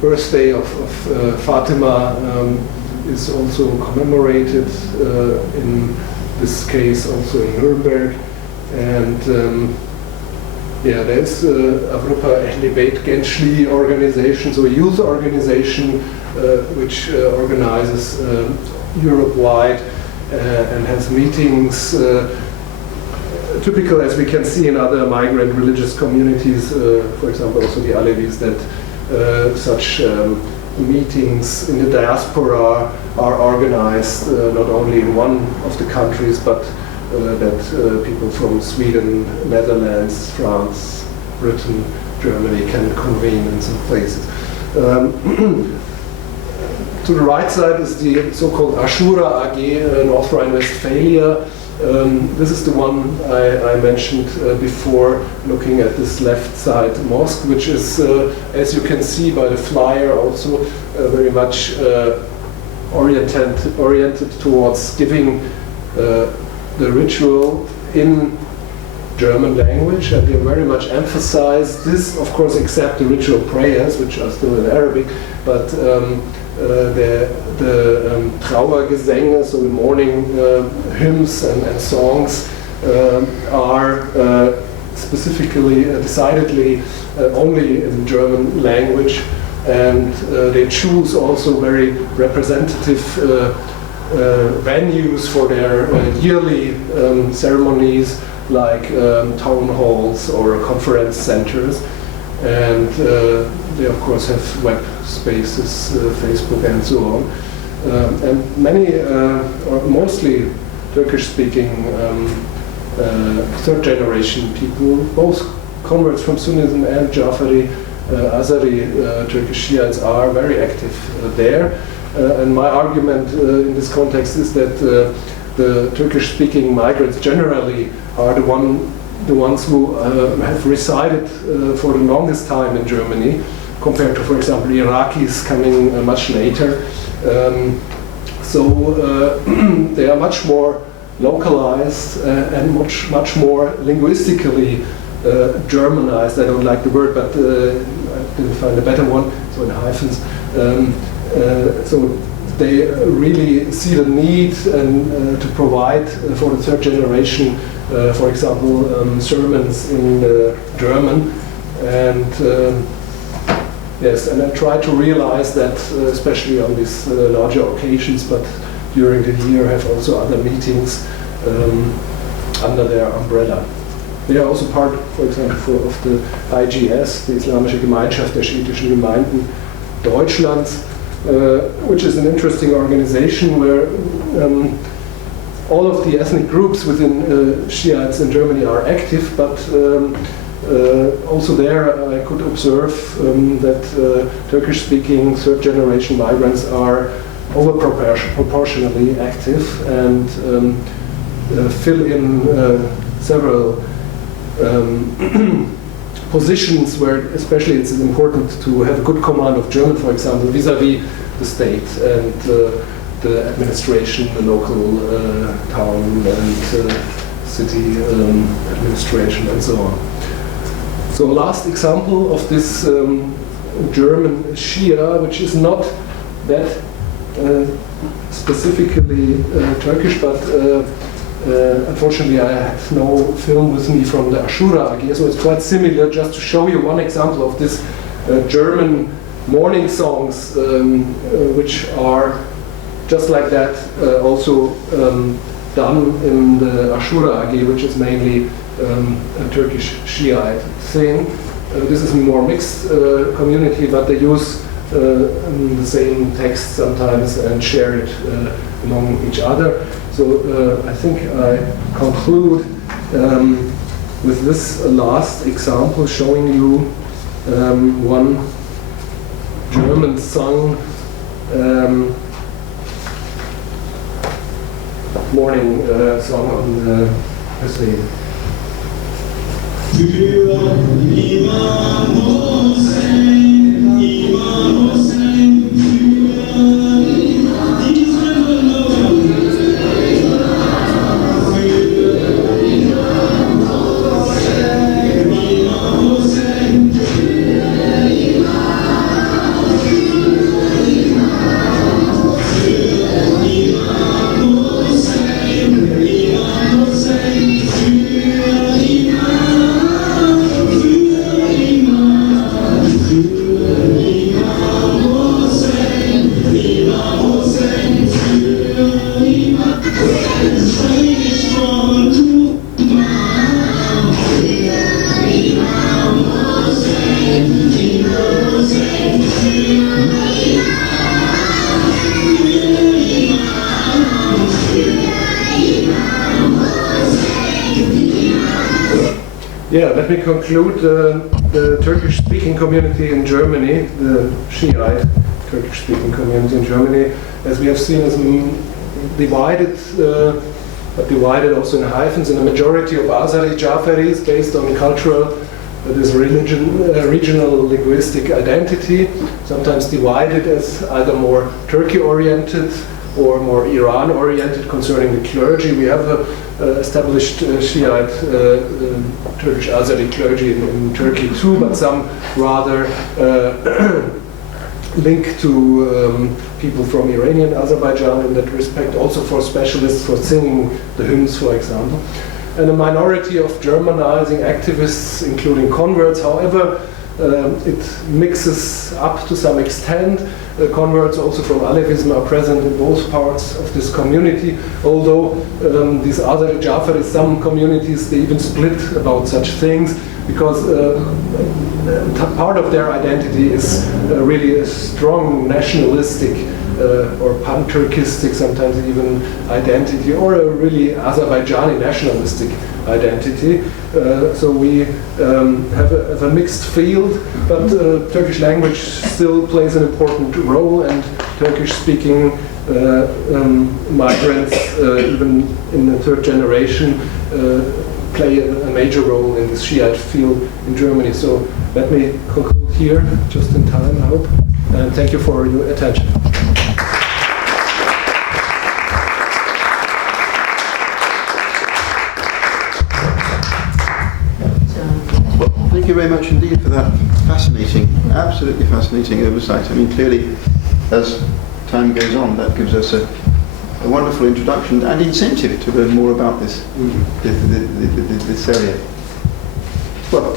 birthday of Fatima is also commemorated in this case also in Nuremberg, and there's Avrupa Ehli Beit Gençliği organization, so a youth organization which organizes Europe-wide and has meetings, typical as we can see in other migrant religious communities, for example also the Alevis, that such meetings in the diaspora are organized not only in one of the countries, but that people from Sweden, Netherlands, France, Britain, Germany can convene in some places. To the right side is the so-called Ashura AG, North Rhine-Westphalia. This is the one I mentioned before, looking at this left side mosque, which is, as you can see by the flyer, also very much oriented towards giving the ritual in German language, and they very much emphasize this, of course, except the ritual prayers, which are still in Arabic, but the Trauergesänge, so the mourning hymns and songs, are specifically, decidedly only in German language, and they choose also very representative venues for their yearly ceremonies, like town halls or conference centers, and they of course have web spaces, Facebook and so on, and many or mostly Turkish-speaking third generation people, both converts from Sunnism and Jafari, Azari Turkish Shiites, are very active there. And my argument in this context is that the Turkish-speaking migrants generally are the ones who have resided for the longest time in Germany, compared to, for example, Iraqis coming much later. So they are much more localized and much more linguistically Germanized. I don't like the word, but I didn't find a better one, so in hyphens. So they really see the need and to provide for the third generation, for example, sermons in German, and yes, and I try to realize that, especially on these larger occasions, but during the year have also other meetings under their umbrella. They are also part, for example, of the IGS, the Islamische Gemeinschaft der Schiitischen Gemeinden Deutschlands, which is an interesting organization where all of the ethnic groups within Shiites in Germany are active, but also there I could observe that Turkish-speaking third-generation migrants are over-proportionally active and fill in several positions where especially it's important to have a good command of German, for example, vis-à-vis the state and the administration, the local town and city administration and so on. So last example of this German Shia, which is not that specifically Turkish, but unfortunately I have no film with me from the Ashura AG, so it's quite similar, just to show you one example of this German mourning songs, which are just like that, also done in the Ashura AG, which is mainly a Turkish Shiite thing. This is a more mixed community, but they use the same text sometimes and share it among each other. So I think I conclude with this last example, showing you one German song morning song on the Hussein. Yeah, let me conclude the Turkish-speaking community in Germany, the Shiite Turkish-speaking community in Germany, as we have seen, is divided, but divided also in hyphens, in a majority of Azari Jafaris based on cultural, that is regional linguistic identity, sometimes divided as either more Turkey-oriented or more Iran-oriented concerning the clergy. We have established Shiite Turkish Azari clergy in Turkey too, but some rather linked to people from Iranian Azerbaijan in that respect, also for specialists for singing the hymns, for example. And a minority of Germanizing activists, including converts. However, it mixes up to some extent. Converts also from Alevism are present in both parts of this community, although these other Jafaris, some communities, they even split about such things, because part of their identity is really a strong nationalistic or pan-Turkistic, sometimes even identity, or a really Azerbaijani nationalistic identity. So we have a mixed field, but Turkish language still plays an important role, and Turkish-speaking migrants, even in the third generation, play a major role in this Shiite field in Germany. So let me conclude here, just in time, I hope, and thank you for your attention. Thank you very much indeed for that fascinating, absolutely fascinating oversight. I mean, clearly, as time goes on, that gives us a wonderful introduction and incentive to learn more about this, this area. Well,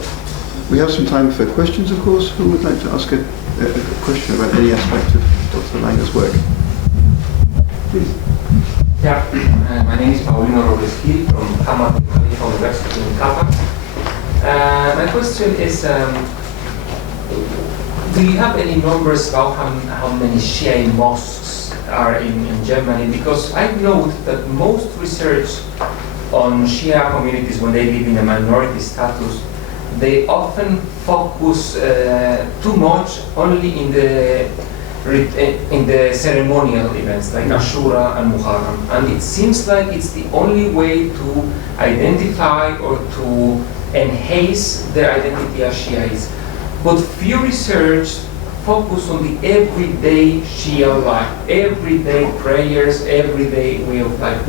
we have some time for questions, of course. Who would like to ask a question about any aspect of Dr. Langer's work? Please. Yeah, my name is Paulino Robles-Gil from Hamad Khalifa University in Qatar. My question is, do you have any numbers about how many Shia mosques are in Germany? Because I note that most research on Shia communities, when they live in a minority status, they often focus too much only in the ceremonial events like Ashura and Muharram, and it seems like it's the only way to identify or to enhance their identity as Shiites. But few research focus on the everyday Shia life, everyday prayers, everyday way of life.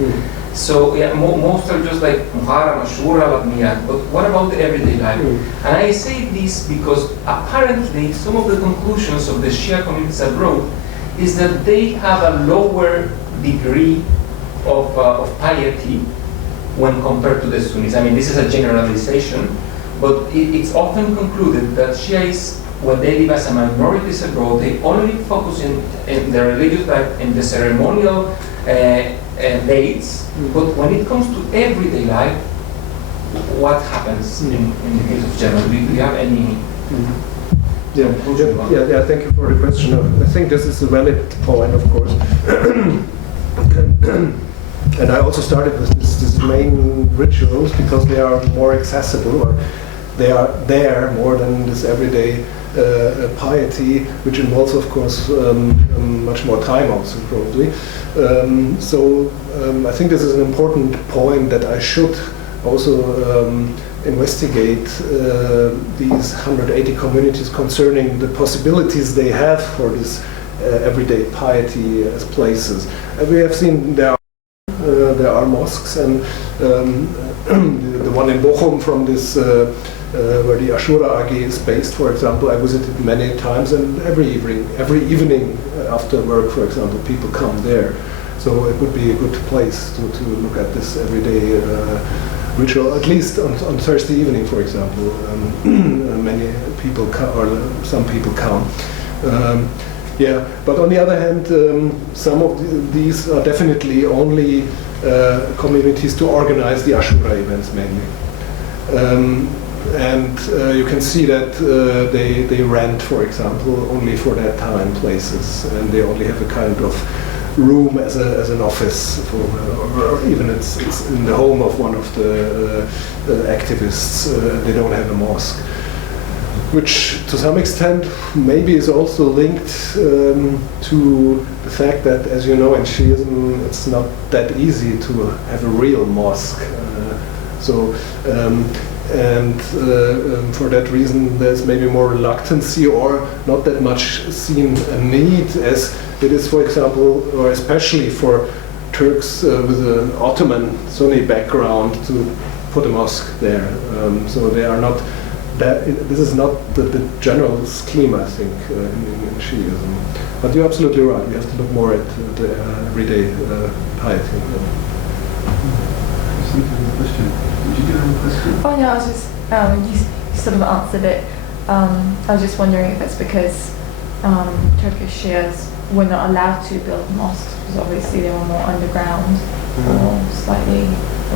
So yeah, most are just like Muharram, Ashura, Latmiyat, but what about the everyday life? And I say this because apparently some of the conclusions of the Shia communities abroad is that they have a lower degree of piety when compared to the Sunnis. I mean, this is a generalization, but it's often concluded that Shiites, when they live as a minorities abroad, they only focus in their religious life in the ceremonial dates, but when it comes to everyday life, what happens in the case of Germany? Do you have any? Yeah, thank you for the question. I think this is a valid point, of course. And I also started with these main rituals because they are more accessible, or they are there more than this everyday piety, which involves, of course, much more time also probably. So I think this is an important point that I should also investigate these 180 communities concerning the possibilities they have for this everyday piety as places. And we have seen there are mosques, and the one in Bochum from this where the Ashura AG is based, for example, I visited many times, and every evening after work, for example, people come there. So it would be a good place to look at this everyday ritual, at least on Thursday evening, for example. Many people come, or some people come. Yeah, but on the other hand, some of these are definitely only communities to organize the Ashura events mainly. And you can see that they rent, for example, only for that time places, and they only have a kind of room as an office, or even it's in the home of one of the activists. They don't have a mosque, which to some extent maybe is also linked to the fact that, as you know, in Shiism it's not that easy to have a real mosque. And for that reason there's maybe more reluctancy, or not that much seen a need as it is, for example, or especially for Turks with an Ottoman Sunni background, to put a mosque there. So they are not that. This is not the general scheme, I think, in Shiism. But you're absolutely right. We have to look more at the everyday piety. Question. Did you have a question? Oh no, I was just you sort of answered it. I was just wondering if it's because Turkish Shiites were not allowed to build mosques because obviously they were more underground or slightly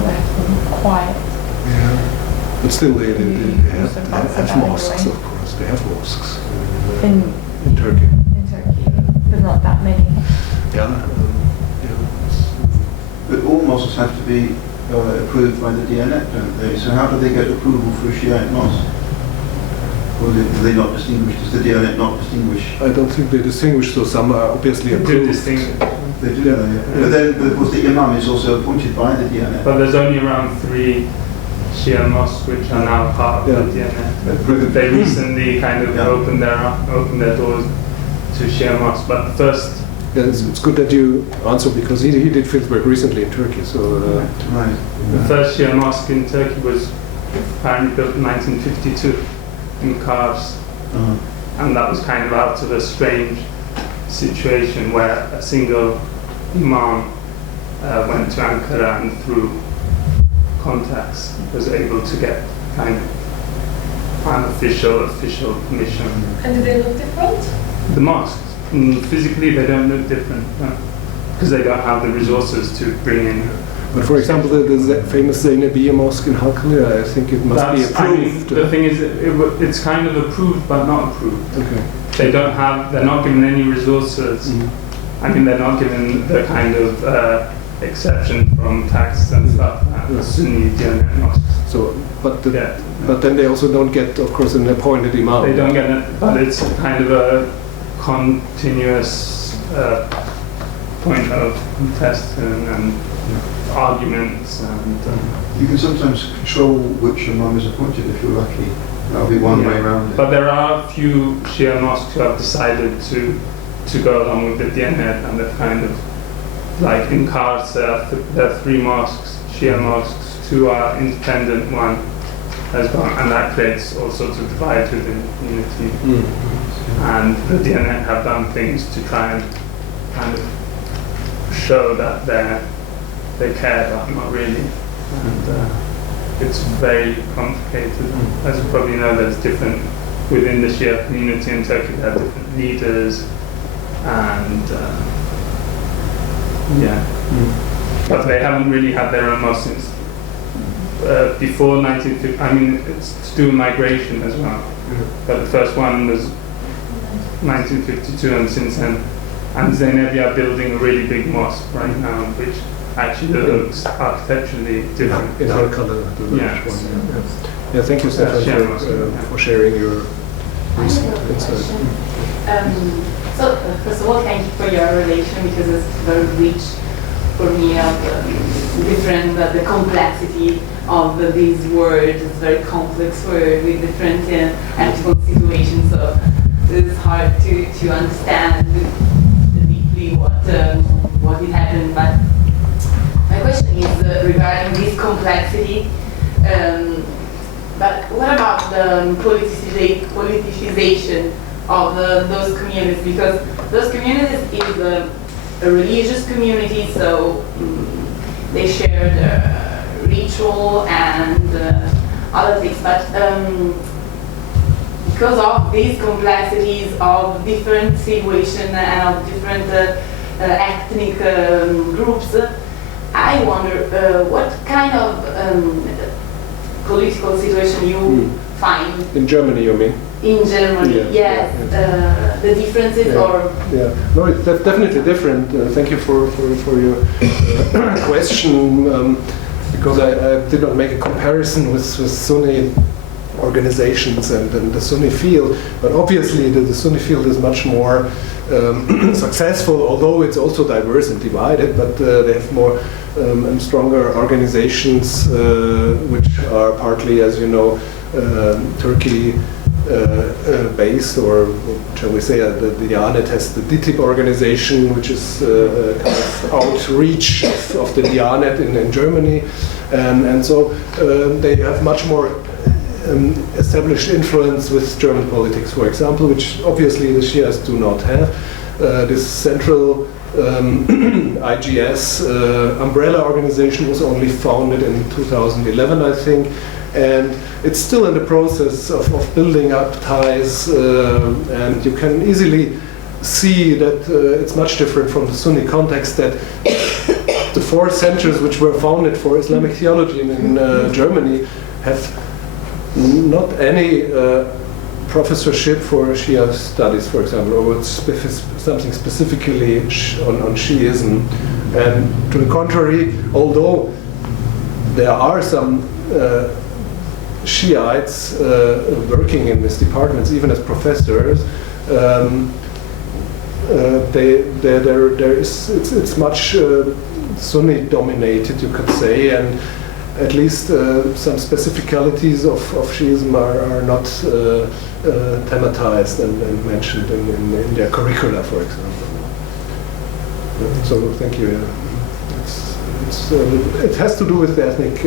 left and quiet. Yeah, but still they have mosques, of course. They have mosques in Turkey. In Turkey, but not that many. Yeah. But all mosques have to be approved by the Diyanet, don't they? So how do they get approval for a Shiite mosque? Or do they not distinguish? Does the Diyanet not distinguish? I don't think they distinguish, so some are obviously approved. They do, yeah. But then, of course, the Imam is also appointed by the Diyanet. But there's only around 3 Shia mosques which are now part of the Diyanet. They recently kind of opened their doors to Shia mosques, but the first. Yeah, it's good that you answer, because he did Finsberg recently in Turkey. So right. The first Shia mosque in Turkey was apparently built in 1952 in Kars, and that was kind of out of a strange situation where a single imam went to Ankara and through contacts was able to get kind of unofficial permission. And do they look different? The mosques. Physically, they don't look different because they don't have the resources to bring in. But for example, the famous Zainabiyya mosque in Halkalia, I think it must be approved. The thing is, it's kind of approved but not approved. Okay. They're not given any resources. I mean, they're not given the kind of exception from tax and stuff that Sunni Diyanet mosques. So, but then they also don't get, of course, an appointed imam. They don't get it, but it's kind of a continuous point of contestation and arguments, and you can sometimes control which imam is appointed if you're lucky. That'll be one way around it. But there are a few Shia mosques who have decided to go along with the Diyanet, and they've kind of, like in Kars, there are 3 mosques, Shia mosques, 2 are independent, 1 has gone, and that creates all sorts of divides within the community. And the Diyanet have done things to try and kind of show that they care, but not really. And it's very complicated. As you probably know, there's different, within the Shia community in Turkey, there are different leaders, and but they haven't really had their own mosque since before 1950. I mean, it's to do with migration as well. But the first one was 1952, and since then, and Zainabiyya are building a really big mosque right now, which actually looks architecturally different. In our color, the large one. Yeah, thank you, Stefan, for sharing your recent insight. So, first of all, thank you for your relation because it's very rich for me of the complexity of these words. It's very complex word with different ethical situations, so it's hard to understand deeply what did happen. But my question is regarding this complexity. But what about the politicization of those communities? Because those communities is a religious community, so they share the ritual and other things. But because of these complexities of different situations and of different ethnic groups, I wonder what kind of political situation you find in Germany, you mean? In Germany, yes. The differences or no, it's definitely different. Thank you for your question, because I did not make a comparison with Sunni organizations and the Sunni field, but obviously the Sunni field is much more successful, although it's also diverse and divided, but they have more and stronger organizations which are partly, as you know, Turkey based, or shall we say, the Diyanet has the DİTİB organization, which is kind of outreach of the Diyanet in Germany, and so they have much more established influence with German politics, for example, which obviously the Shias do not have. This central IGS umbrella organization was only founded in 2011, I think, and it's still in the process of building up ties, and you can easily see that it's much different from the Sunni context, that the 4 centers which were founded for Islamic theology in Germany have not any professorship for Shia studies, for example, or something specifically on Shiism. And to the contrary, although there are some Shiites working in these departments, even as professors, it's much Sunni dominated, you could say, and at least some specificalities of Shiism are not thematized and mentioned in their curricula, for example. So thank you. It has to do with the ethnic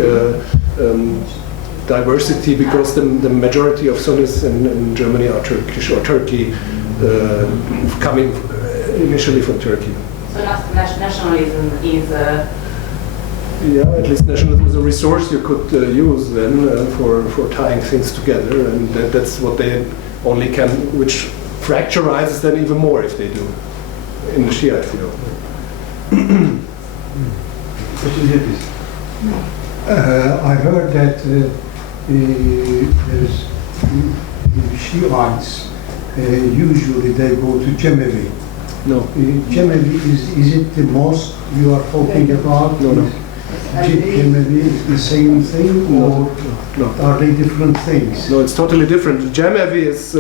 diversity, because the majority of Sunnis in Germany are Turkish, or Turkey, coming initially from Turkey. So nationalism is yeah, at least nationalism is a resource you could use then for tying things together, and that's what they only can, which fracturizes them even more if they do in the Shiite field. I heard that there's Shiites, usually they go to Gemevi. No. Gemevi, is it the mosque you are talking about? No. Gemevi is the same thing, or are they different things? No, it's totally different. Gemevi is,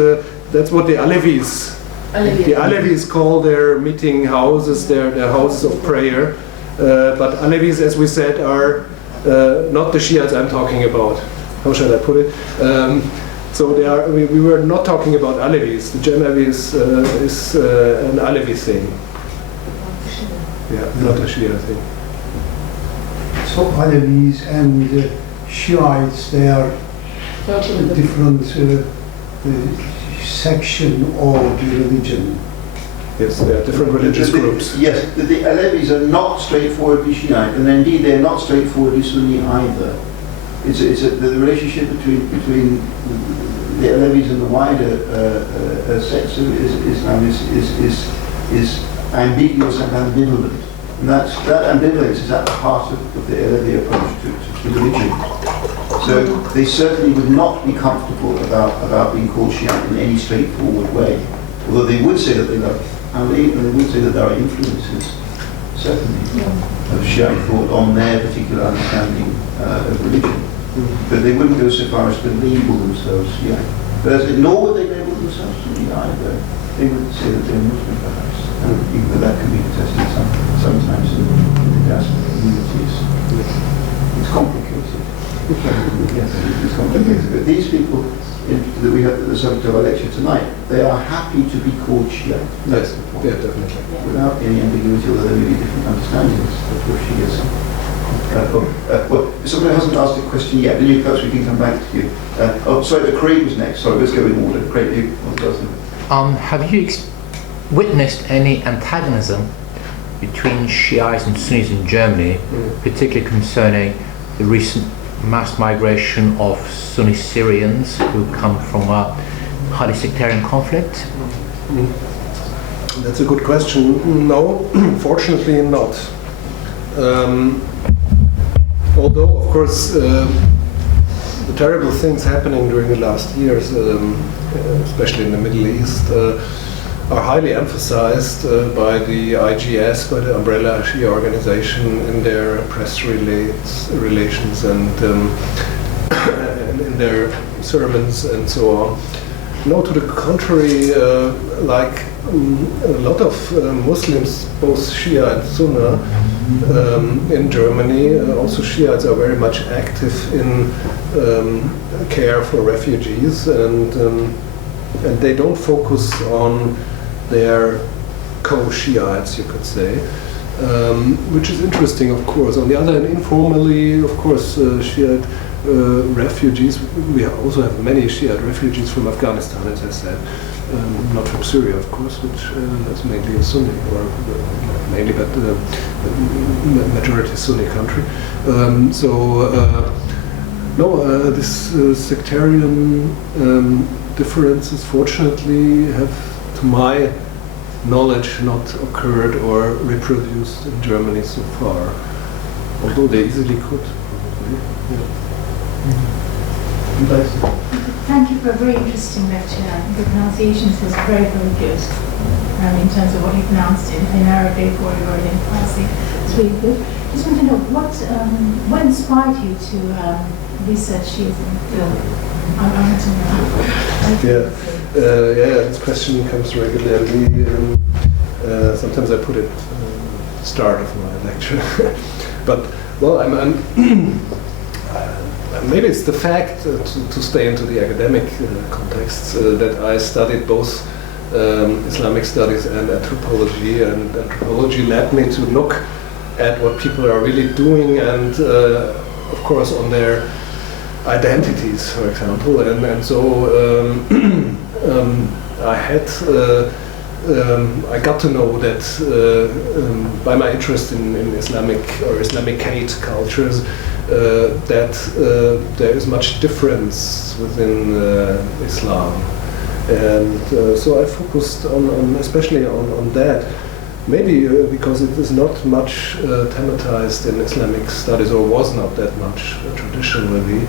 that's what the Alevis. The Alevis call their meeting houses, their houses of prayer. But Alevis, as we said, are not the Shiites I'm talking about. How shall I put it? So they are. We were not talking about Alevis. The Gemevis is an Alevi thing. Yeah, not a Shia thing. So Alevis and Shiites, they are different section of the religion. Yes, they are different religious groups. Yes, the Alevis are not straightforwardly Shiite, and indeed they're not straightforwardly Sunni either. The relationship between the Alevis and the wider sects of Islam is ambiguous and ambivalent. And that ambivalence is at the heart of the Alevi approach to religion. So they certainly would not be comfortable about being called Shiite in any straightforward way. Although they would say that they love Ali, and they would say that there are influences, certainly, of Shiite thought on their particular understanding of religion. But they wouldn't go so far as to label themselves Shiite. But nor would they label themselves Sunni either. They would say that they're Muslim perhaps, even though that can be contested sometimes in the diaspora communities. It's complicated. Yes, it's complicated. But these people that we have at the subject of our lecture tonight, they are happy to be called Shia. That's the point. Yeah, definitely. Without any ambiguity, although there may be different understandings of what Shiism. Well, someone hasn't asked a question yet, but perhaps we can come back to you. Sorry, Craig was next. Sorry, let's go in order. Craig, you want to ask them? Have you witnessed any antagonism between Shiites and Sunnis in Germany, particularly concerning the recent mass migration of Sunni Syrians who come from a highly sectarian conflict? That's a good question. No, fortunately not. Although, of course, the terrible things happening during the last years, especially in the Middle East, are highly emphasized by the IGS, by the Umbrella Shia organization, in their press relations and in their sermons and so on. No, to the contrary, like a lot of Muslims, both Shia and Sunni, in Germany, also Shiites are very much active in care for refugees, and they don't focus on their co-Shiites, you could say, which is interesting, of course. On the other hand, informally, of course, Shiite refugees, we also have many Shiite refugees from Afghanistan, as I said, not from Syria, of course, which is mainly a Sunni, or mainly, but majority Sunni country. No, this sectarian differences, fortunately, have, to my knowledge, not occurred or reproduced in Germany so far, although they easily could, probably. Yeah. Thank you for a very interesting lecture. The pronunciations was very, very good in terms of what you pronounced in Arabic or in Farsi. It's really good. Just want to know what inspired you to research Shiism? I want to know. Yeah, this question comes regularly. Sometimes I put it at the start of my lecture. But, well, maybe it's the fact, to stay into the academic context, that I studied both Islamic studies and anthropology, and anthropology led me to look at what people are really doing, and of course on their identities, for example, and so I got to know that by my interest in Islamic or Islamicate cultures, that there is much difference within Islam, and so I focused on especially on that. Maybe because it is not much thematized in Islamic studies, or was not that much traditionally,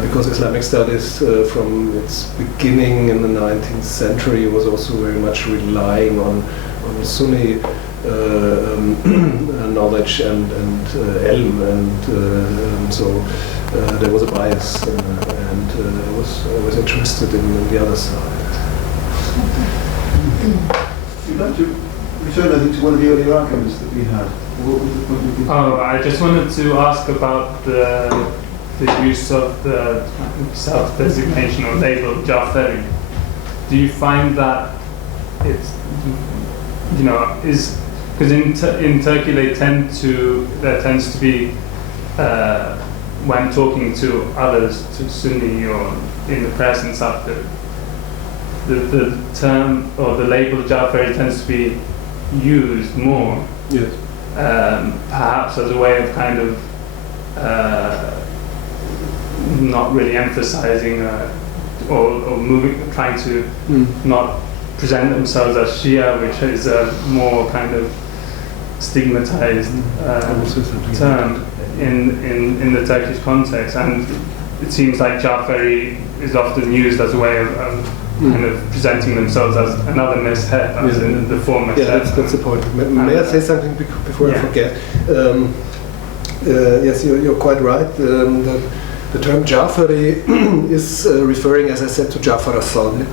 because Islamic studies from its beginning in the 19th century was also very much relying on Sunni knowledge and ilm, and so there was a bias, and I was interested in the other side. You'd like to return, I think, to one of the earlier arguments that we had. What was the point of view? Oh, I just wanted to ask about the use of the self-designation or label Jafari. Do you find that it's, is, because in Turkey there tends to be, when talking to others, to Sunni or in the press and stuff, the term or the label Jafari tends to be used more. Yes. Perhaps as a way of kind of not really emphasizing or trying to not present themselves as Shia, which is a more kind of stigmatized term in the Turkish context, and it seems like Jafari is often used as a way of kind of presenting themselves as another mezheb, as in the former. Yeah, that's the point. May I say something before I forget? Yes, you're quite right. That the term Jafari is referring, as I said, to Jafar al-Sadiq.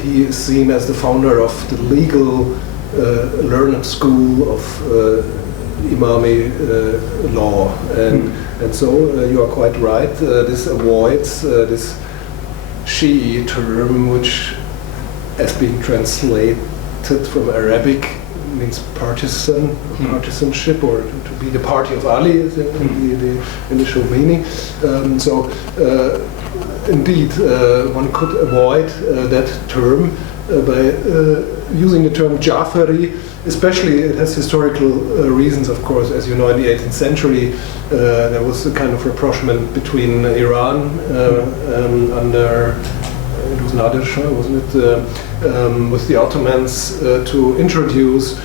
He is seen as the founder of the legal learned school of Imami law, and so you are quite right. This avoids this Shi'i term, which, as being translated from Arabic, means partisanship, or to be the party of Ali is the initial meaning. Indeed, one could avoid that term by using the term Jafari. Especially, it has historical reasons, of course. As you know, in the 18th century, there was a kind of rapprochement between Iran under, it was Nader Shah, wasn't it, with the Ottomans to introduce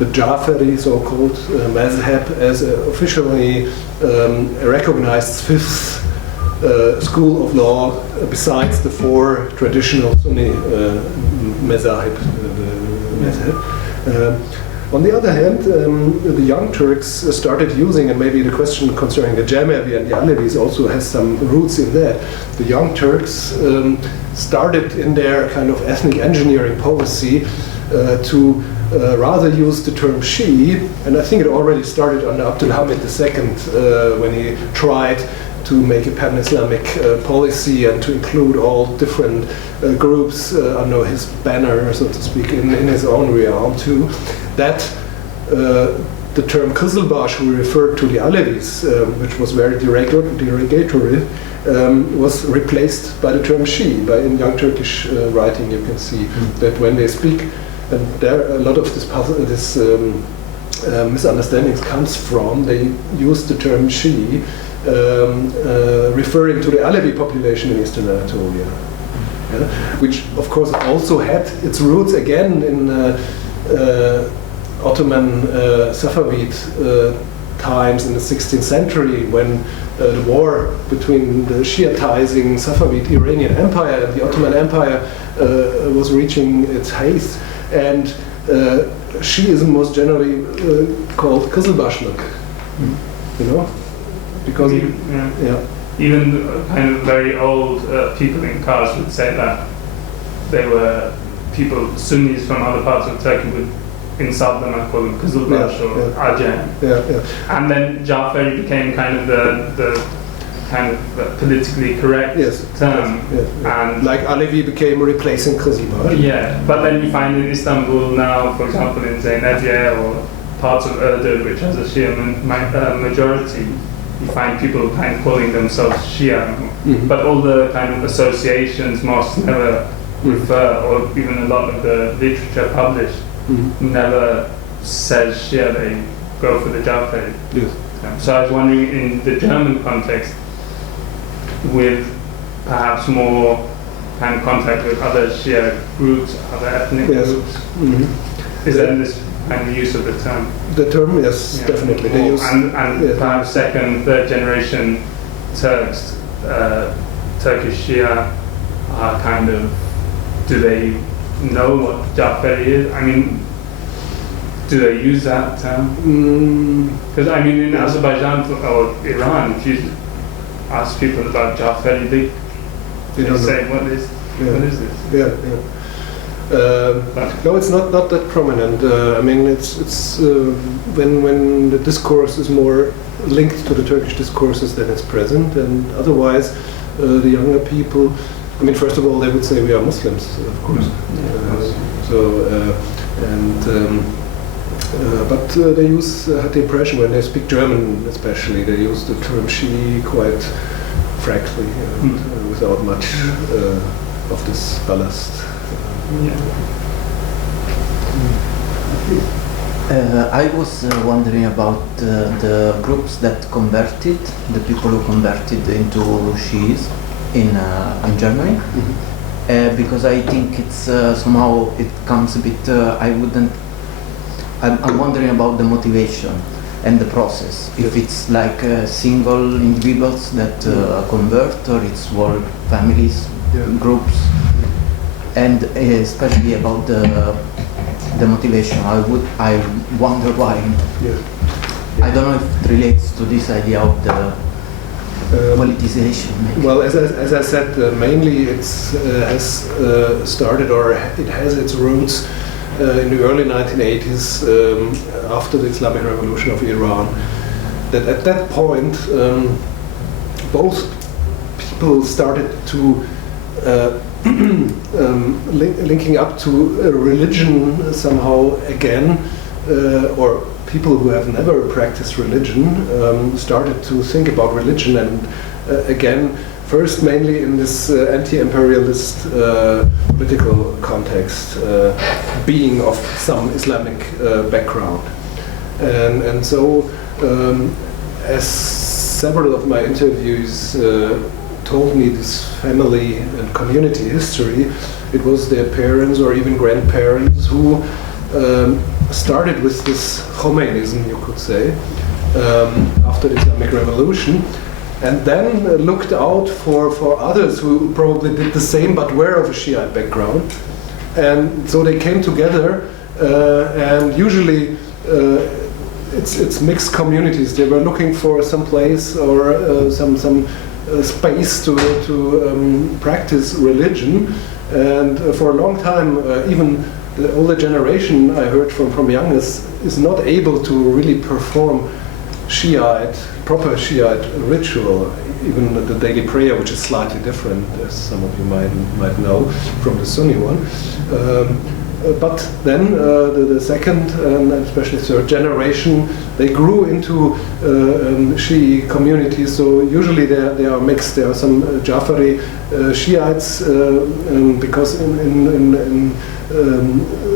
the Jafari, so-called mazhab, as officially a recognized fifth school of law besides the four traditional Sunni mazahib. On the other hand, the young Turks started using, and maybe the question concerning the Jamevi and the Alevis also has some roots in that. The young Turks started in their kind of ethnic engineering policy to rather use the term Shi'i, and I think it already started under Abdulhamid II when he tried to make a pan-Islamic policy and to include all different groups under his banner, so to speak, in his own realm too. That the term Kızılbaş, we referred to the Alevis, which was very derogatory, was replaced by the term Shi'i. In young Turkish writing, you can see that when they speak, and there a lot of this misunderstandings comes from, they use the term Shi'i, referring to the Alevi population in Eastern Anatolia, which of course also had its roots again in Ottoman Safavid times in the 16th century, when the war between the Shiatizing Safavid Iranian Empire and the Ottoman Empire was reaching its height, and Shi'ism was generally called Kızılbaşlık, you know? Because even kind of very old people in Kars would say that they were people, Sunnis from other parts of Turkey would insult them and call them Kızılbaş or Ajan. And then Jafari became kind of the kind of politically correct term. And like Alevi became replacing Kızılbaş. Yeah, but then you find in Istanbul now, for example, in Zeynepia or parts of Iğdır, which has a Shia majority, you find people kind of calling themselves Shia, but all the kind of associations, mosques never refer, or even a lot of the literature published never says Shia, they go for the Jafari. So I was wondering, in the German context, with perhaps more kind of contact with other Shia groups, other ethnic groups, is there this kind of use of the term? The term, yes, definitely. They use and perhaps second, third generation Turks, Turkish Shia, are kind of, do they know what Jafari is? I mean, do they use that term? Because I mean, in Azerbaijan or Iran, if you ask people about Jafari, they say, what is this? No, it's not that prominent. I mean, it's when the discourse is more linked to the Turkish discourses, then it's present, and otherwise, the younger people, I mean, first of all, they would say we are Muslims, of course. But they use, had the impression when they speak German, especially, they use the term Shi'i quite frankly and without much of this ballast. I was wondering about the groups that converted, the people who converted into Shi'is in Germany, because I think it's somehow it comes a bit. I'm wondering about the motivation and the process. If it's like single individuals that convert, or it's whole families, groups. And especially about the motivation, I wonder why. I don't know if it relates to this idea of the politicization. Maybe. Well, as I said, mainly it's has started, or it has its roots in the early 1980s, after the Islamic Revolution of Iran. That at that point, both people started to linking up to religion somehow again, or people who have never practiced religion started to think about religion and again, first mainly in this anti-imperialist political context, being of some Islamic background. And so, as several of my interviews told me this family and community history, it was their parents or even grandparents who started with this Khomeinism, you could say, after the Islamic Revolution, and then looked out for others who probably did the same but were of a Shiite background. And so they came together, and usually it's mixed communities. They were looking for some place or some space to practice religion, and for a long time, even the older generation I heard from youngest is not able to really perform proper Shiite ritual, even the daily prayer, which is slightly different, as some of you might know, from the Sunni one. But then the second and especially third generation, they grew into Shi'i communities. So usually they are mixed. There are some Jafari Shiites, because in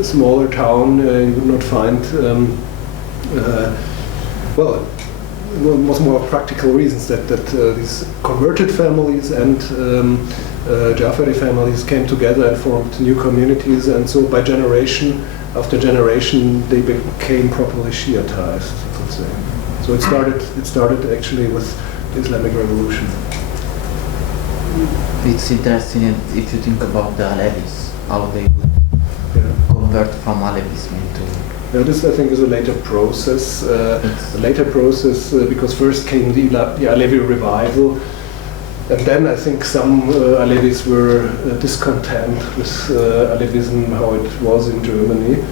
smaller town you would not find it was more practical reasons that these converted families and Jafari families came together and formed new communities, and so by generation after generation they became properly Shiitized, I would say. So it started actually with the Islamic Revolution. It's interesting if you think about the Alevis, how they would convert from Alevism into. Yeah, this I think is a later process. Because first came the Alevi revival, and then I think some Alevis were discontent with Alevism, how it was in Germany,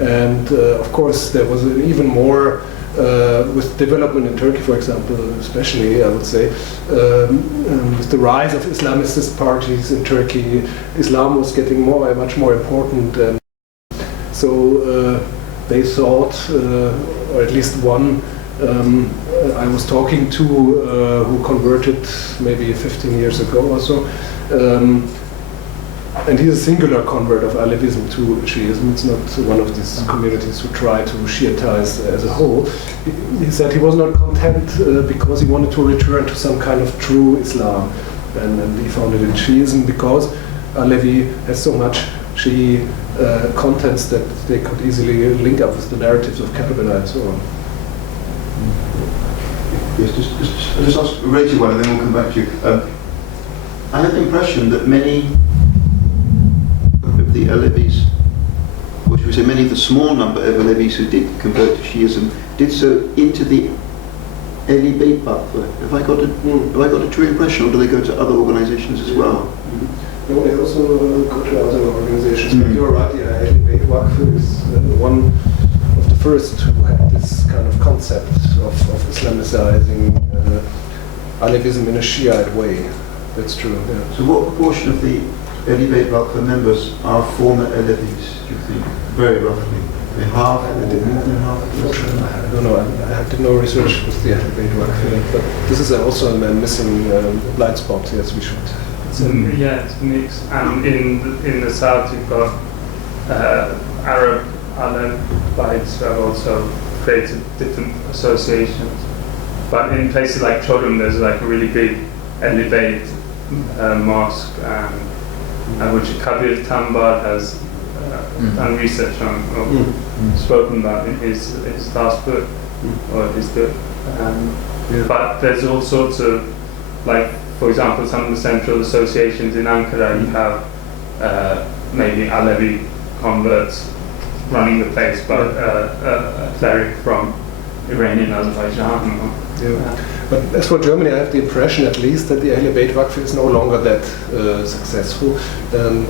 and of course there was even more with development in Turkey, for example, especially I would say, with the rise of Islamist parties in Turkey, Islam was getting much more important, and so. They thought, or at least one I was talking to who converted maybe 15 years ago or so, and he's a singular convert of Alevism to Shiism. It's not one of these communities who try to Shiitize as a whole. He said he was not content because he wanted to return to some kind of true Islam, and he found it in Shiism because Alevi has so much Shi'i contents that they could easily link up with the narratives of Karbala and so on. Yes, just ask Rachel one and then we'll come back to you. I have the impression that many of the Alevis, or should we say many of the small number of Alevis who did convert to Shiism, did so into the Eli Beit Bakr. Have I got a true impression, or do they go to other organizations as well? No, they also go to other organizations. But you're right, Eli Beit Bakr is one of the first who had this kind of concept of Islamicizing Alevism in a Shiite way. That's true. Yeah. So what proportion of the Eli Beit Bakr members are former Alevis, do you think? Very roughly. Half or more than half? I don't know. I did no research with the Eli Beit Bakr, but this is also a missing blind spot. Yes, we should. Yeah, it's mixed. And in the south, you've got Arab Alevites who have also created different associations. But in places like Chodum, there's like a really big Elevate mosque, which Kabir Tambad has done research on, or spoken about in his last book, or his book. But there's all sorts of, like, for example, some of the central associations in Ankara, you have maybe Alevi converts running the place, but a cleric from Iranian Azerbaijan. But as for Germany, I have the impression, at least, that the Ahle Beit Waqf is no longer that successful, and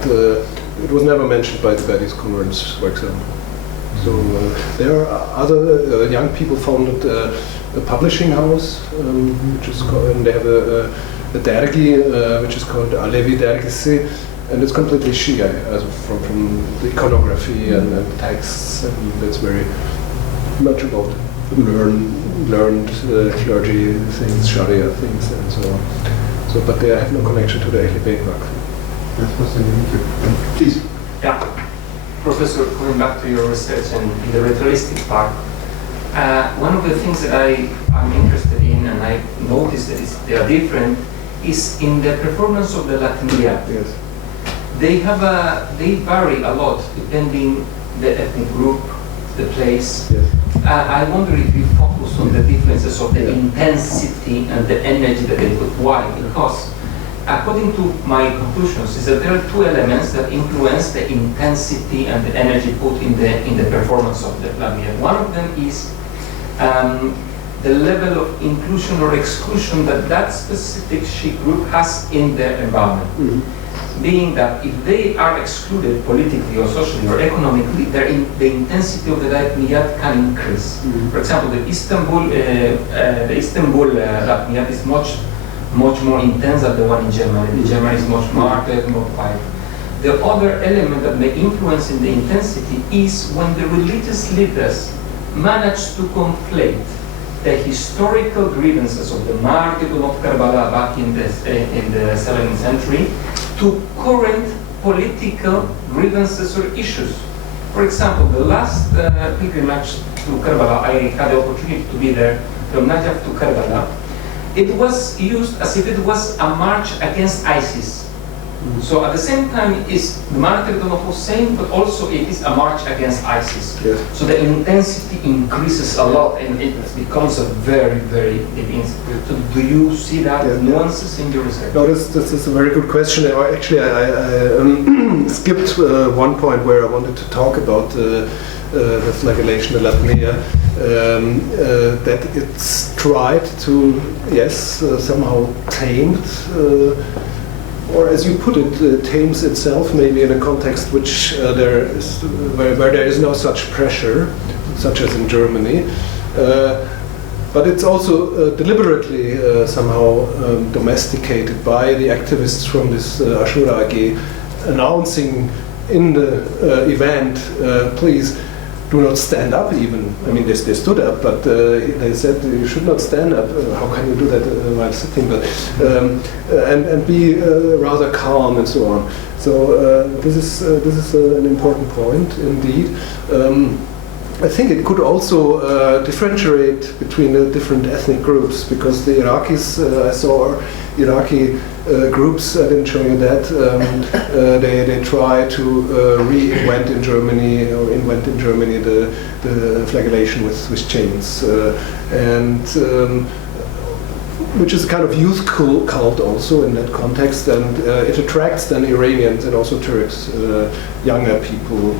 it was never mentioned by the Badis Conference, for example. So there are other young people founded a publishing house, which is called, and they have a dergi, which is called Alevi Dergisi, and it's completely Shia, as from the iconography and texts, and that's very much about learned clergy things, Sharia things, and so on. So, but they have no connection to the Ahle Beit Waqf. That's fascinating. Please. Yeah. Professor, coming back to your research and the ritualistic part, one of the things that I'm interested in, and I noticed that they are different, is in the performance of the Latmiyat. Yes. They vary a lot depending the ethnic group, the place. Yes. I wonder if you focus on the differences of the intensity and the energy that they put. Why? Because according to my conclusions, is that there are two elements that influence the intensity and the energy put in the performance of the Latmiyat. One of them is the level of inclusion or exclusion that specific Shiite group has in their environment. Mm-hmm. Being that if they are excluded politically or socially or economically, the intensity of the Latmiyat can increase. Mm-hmm. For example, the Istanbul Latmiyat is much more intense than the one in Germany. The Germany is much marked, more quiet. The other element that may influence in the intensity is when the religious leaders manage to conflate the historical grievances of the martyrdom of Karbala back in the 7th century to current political grievances or issues. For example, the last pilgrimage to Karbala, I had the opportunity to be there, from Najaf to Karbala. It was used as if it was a march against ISIS. So at the same time, it is the martyrdom of Hussein, but also it is a march against ISIS. Yes. So the intensity increases a lot, and it becomes a very, very deep insight. So do you see that nuances in your research? No, this is a very good question. Actually, I skipped one point where I wanted to talk about the flagellation, the Latmiyat, that it's tried to, somehow tamed, or as you put it, tames itself maybe in a context which where there is no such pressure, such as in Germany. But it's also deliberately somehow domesticated by the activists from this Ashura AG, announcing in the event, please do not stand up even. I mean, they stood up, but they said you should not stand up. How can you do that while sitting? But and be rather calm and so on. So this is an important point indeed. I think it could also differentiate between the different ethnic groups, because the Iraqis, I saw Iraqi groups, I didn't show you that, they try to reinvent in Germany, or invent in Germany the flagellation with chains, and which is a kind of youth cult also in that context, and it attracts then Iranians and also Turks, younger people.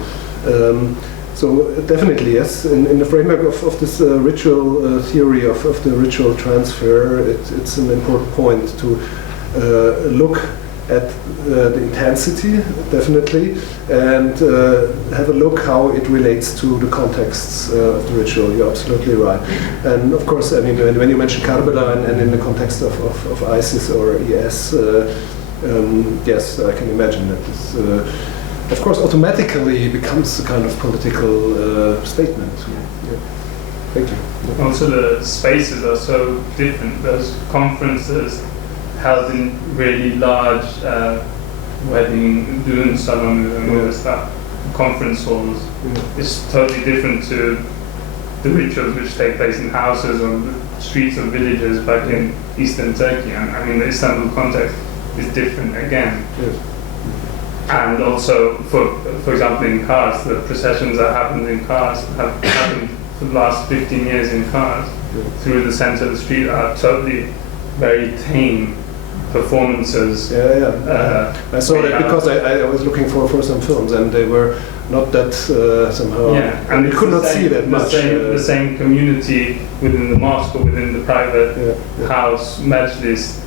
So definitely, yes, in the framework of this ritual theory of the ritual transfer, it's an important point to look at the intensity, definitely, and have a look how it relates to the contexts of the ritual. You're absolutely right. And of course, I mean, when you mention Karbala and in the context of ISIS or IS, yes, I can imagine that this of course, automatically becomes a kind of political statement. Yeah. Thank you. Also, the spaces are so different. Those conferences held in really large wedding salons and all this stuff, conference halls. It's totally different to the rituals which take place in houses or the streets of villages back in Eastern Turkey. And I mean, the Istanbul context is different again. Yes. And also, for example, in Kars, the processions that happened in Kars have happened for the last 15 years in Kars through the center of the street are totally very tame performances. I saw that because I was looking for some films, and they were not that somehow. Yeah, and you could not see that much. The same community within the mosque or within the private house, majlis,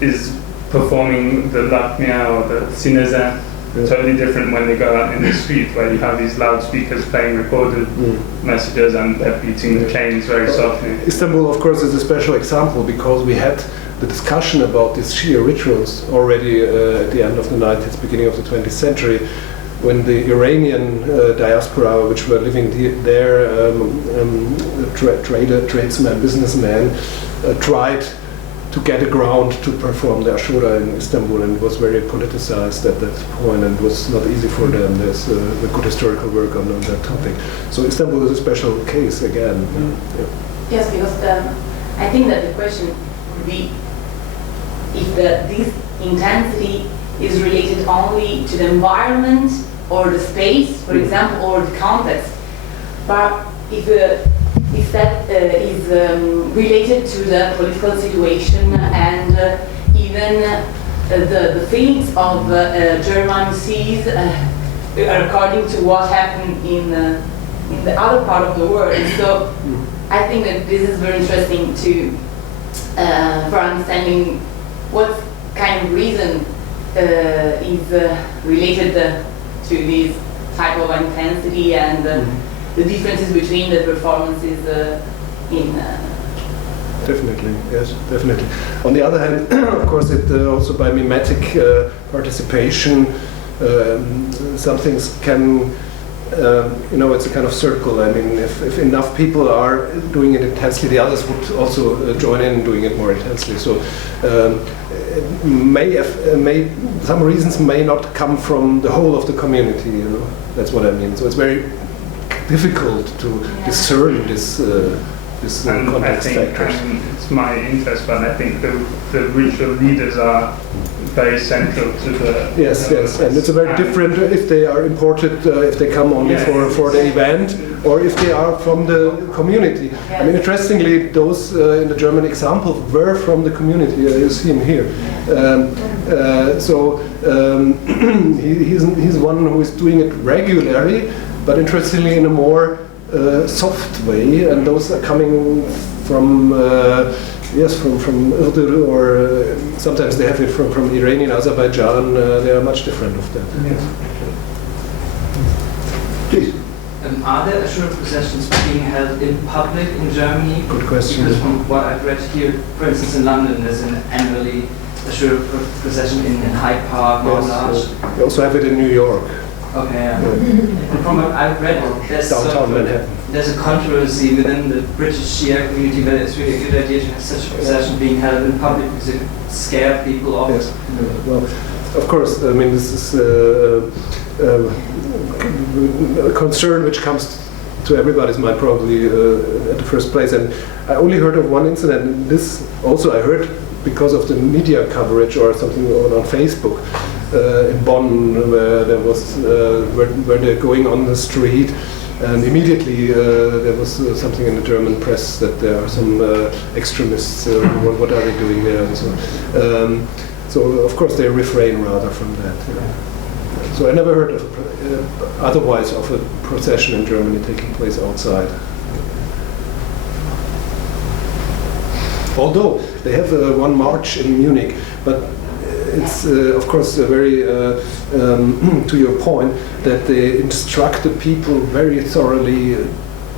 is performing the lakmia or the sinezan. Totally different when they go out in the street, where you have these loudspeakers playing recorded messages and they're beating the chains very softly. Istanbul, of course, is a special example because we had the discussion about these Shia rituals already at the end of the 19th, beginning of the 20th century, when the Iranian diaspora, which were living there, tradesmen, businessmen, tried to get a ground to perform the Ashura in Istanbul, and it was very politicized at that point, and it was not easy for them. There's a good historical work on that topic. So Istanbul is a special case again. Yes, because I think that the question would be if this intensity is related only to the environment or the space, for example, or the context, but if that is related to the political situation and even the feelings of German Seas according to what happened in the other part of the world. So I think that this is very interesting for understanding what kind of reason is related to this type of intensity and the differences between the performances in. Definitely, yes, definitely. On the other hand, of course, it also by mimetic participation, some things can, it's a kind of circle. I mean, if enough people are doing it intensely, the others would also join in doing it more intensely. So, some reasons may not come from the whole of the community. That's what I mean. So it's very difficult to discern this context factors. It's my interest, but I think the ritual leaders are very central to the. Yes, and it's a very different if they are imported, if they come only for the event, or if they are from the community. I mean, interestingly, those in the German example were from the community. You see him here. He's one who is doing it regularly, but interestingly in a more soft way, and those are coming from from Urdu, or sometimes they have it from Iranian Azerbaijan. They are much different of that. Yes. Please. Are there Ashura processions being held in public in Germany? Good question. Because from what I've read here, for instance, in London, there's an annually Ashura procession in Hyde Park, Mount Larch. We also have it in New York. Okay, yeah. And from what I've read, there's a controversy within the British Shia community whether it's really a good idea to have such a procession being held in public because it scare people off. Yes. Well, of course, I mean, this is a concern which comes to everybody's mind probably at the first place. And I only heard of one incident, and this also I heard because of the media coverage or something on Facebook in Bonn, where there was where they're going on the street, and immediately there was something in the German press that there are some extremists. What are they doing there? And so of course they refrain rather from that. So I never heard of otherwise of a procession in Germany taking place outside. Although they have one march in Munich, but it's of course very to your point that they instruct the people very thoroughly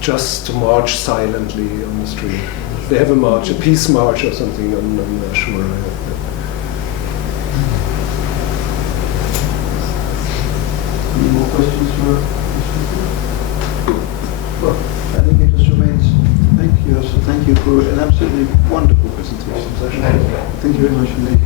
just to march silently on the street. They have a march, a peace march or something on Ashura. Any more questions for us? Well, I think it just remains. Thank you for an absolutely wonderful presentation. Thank you very much indeed.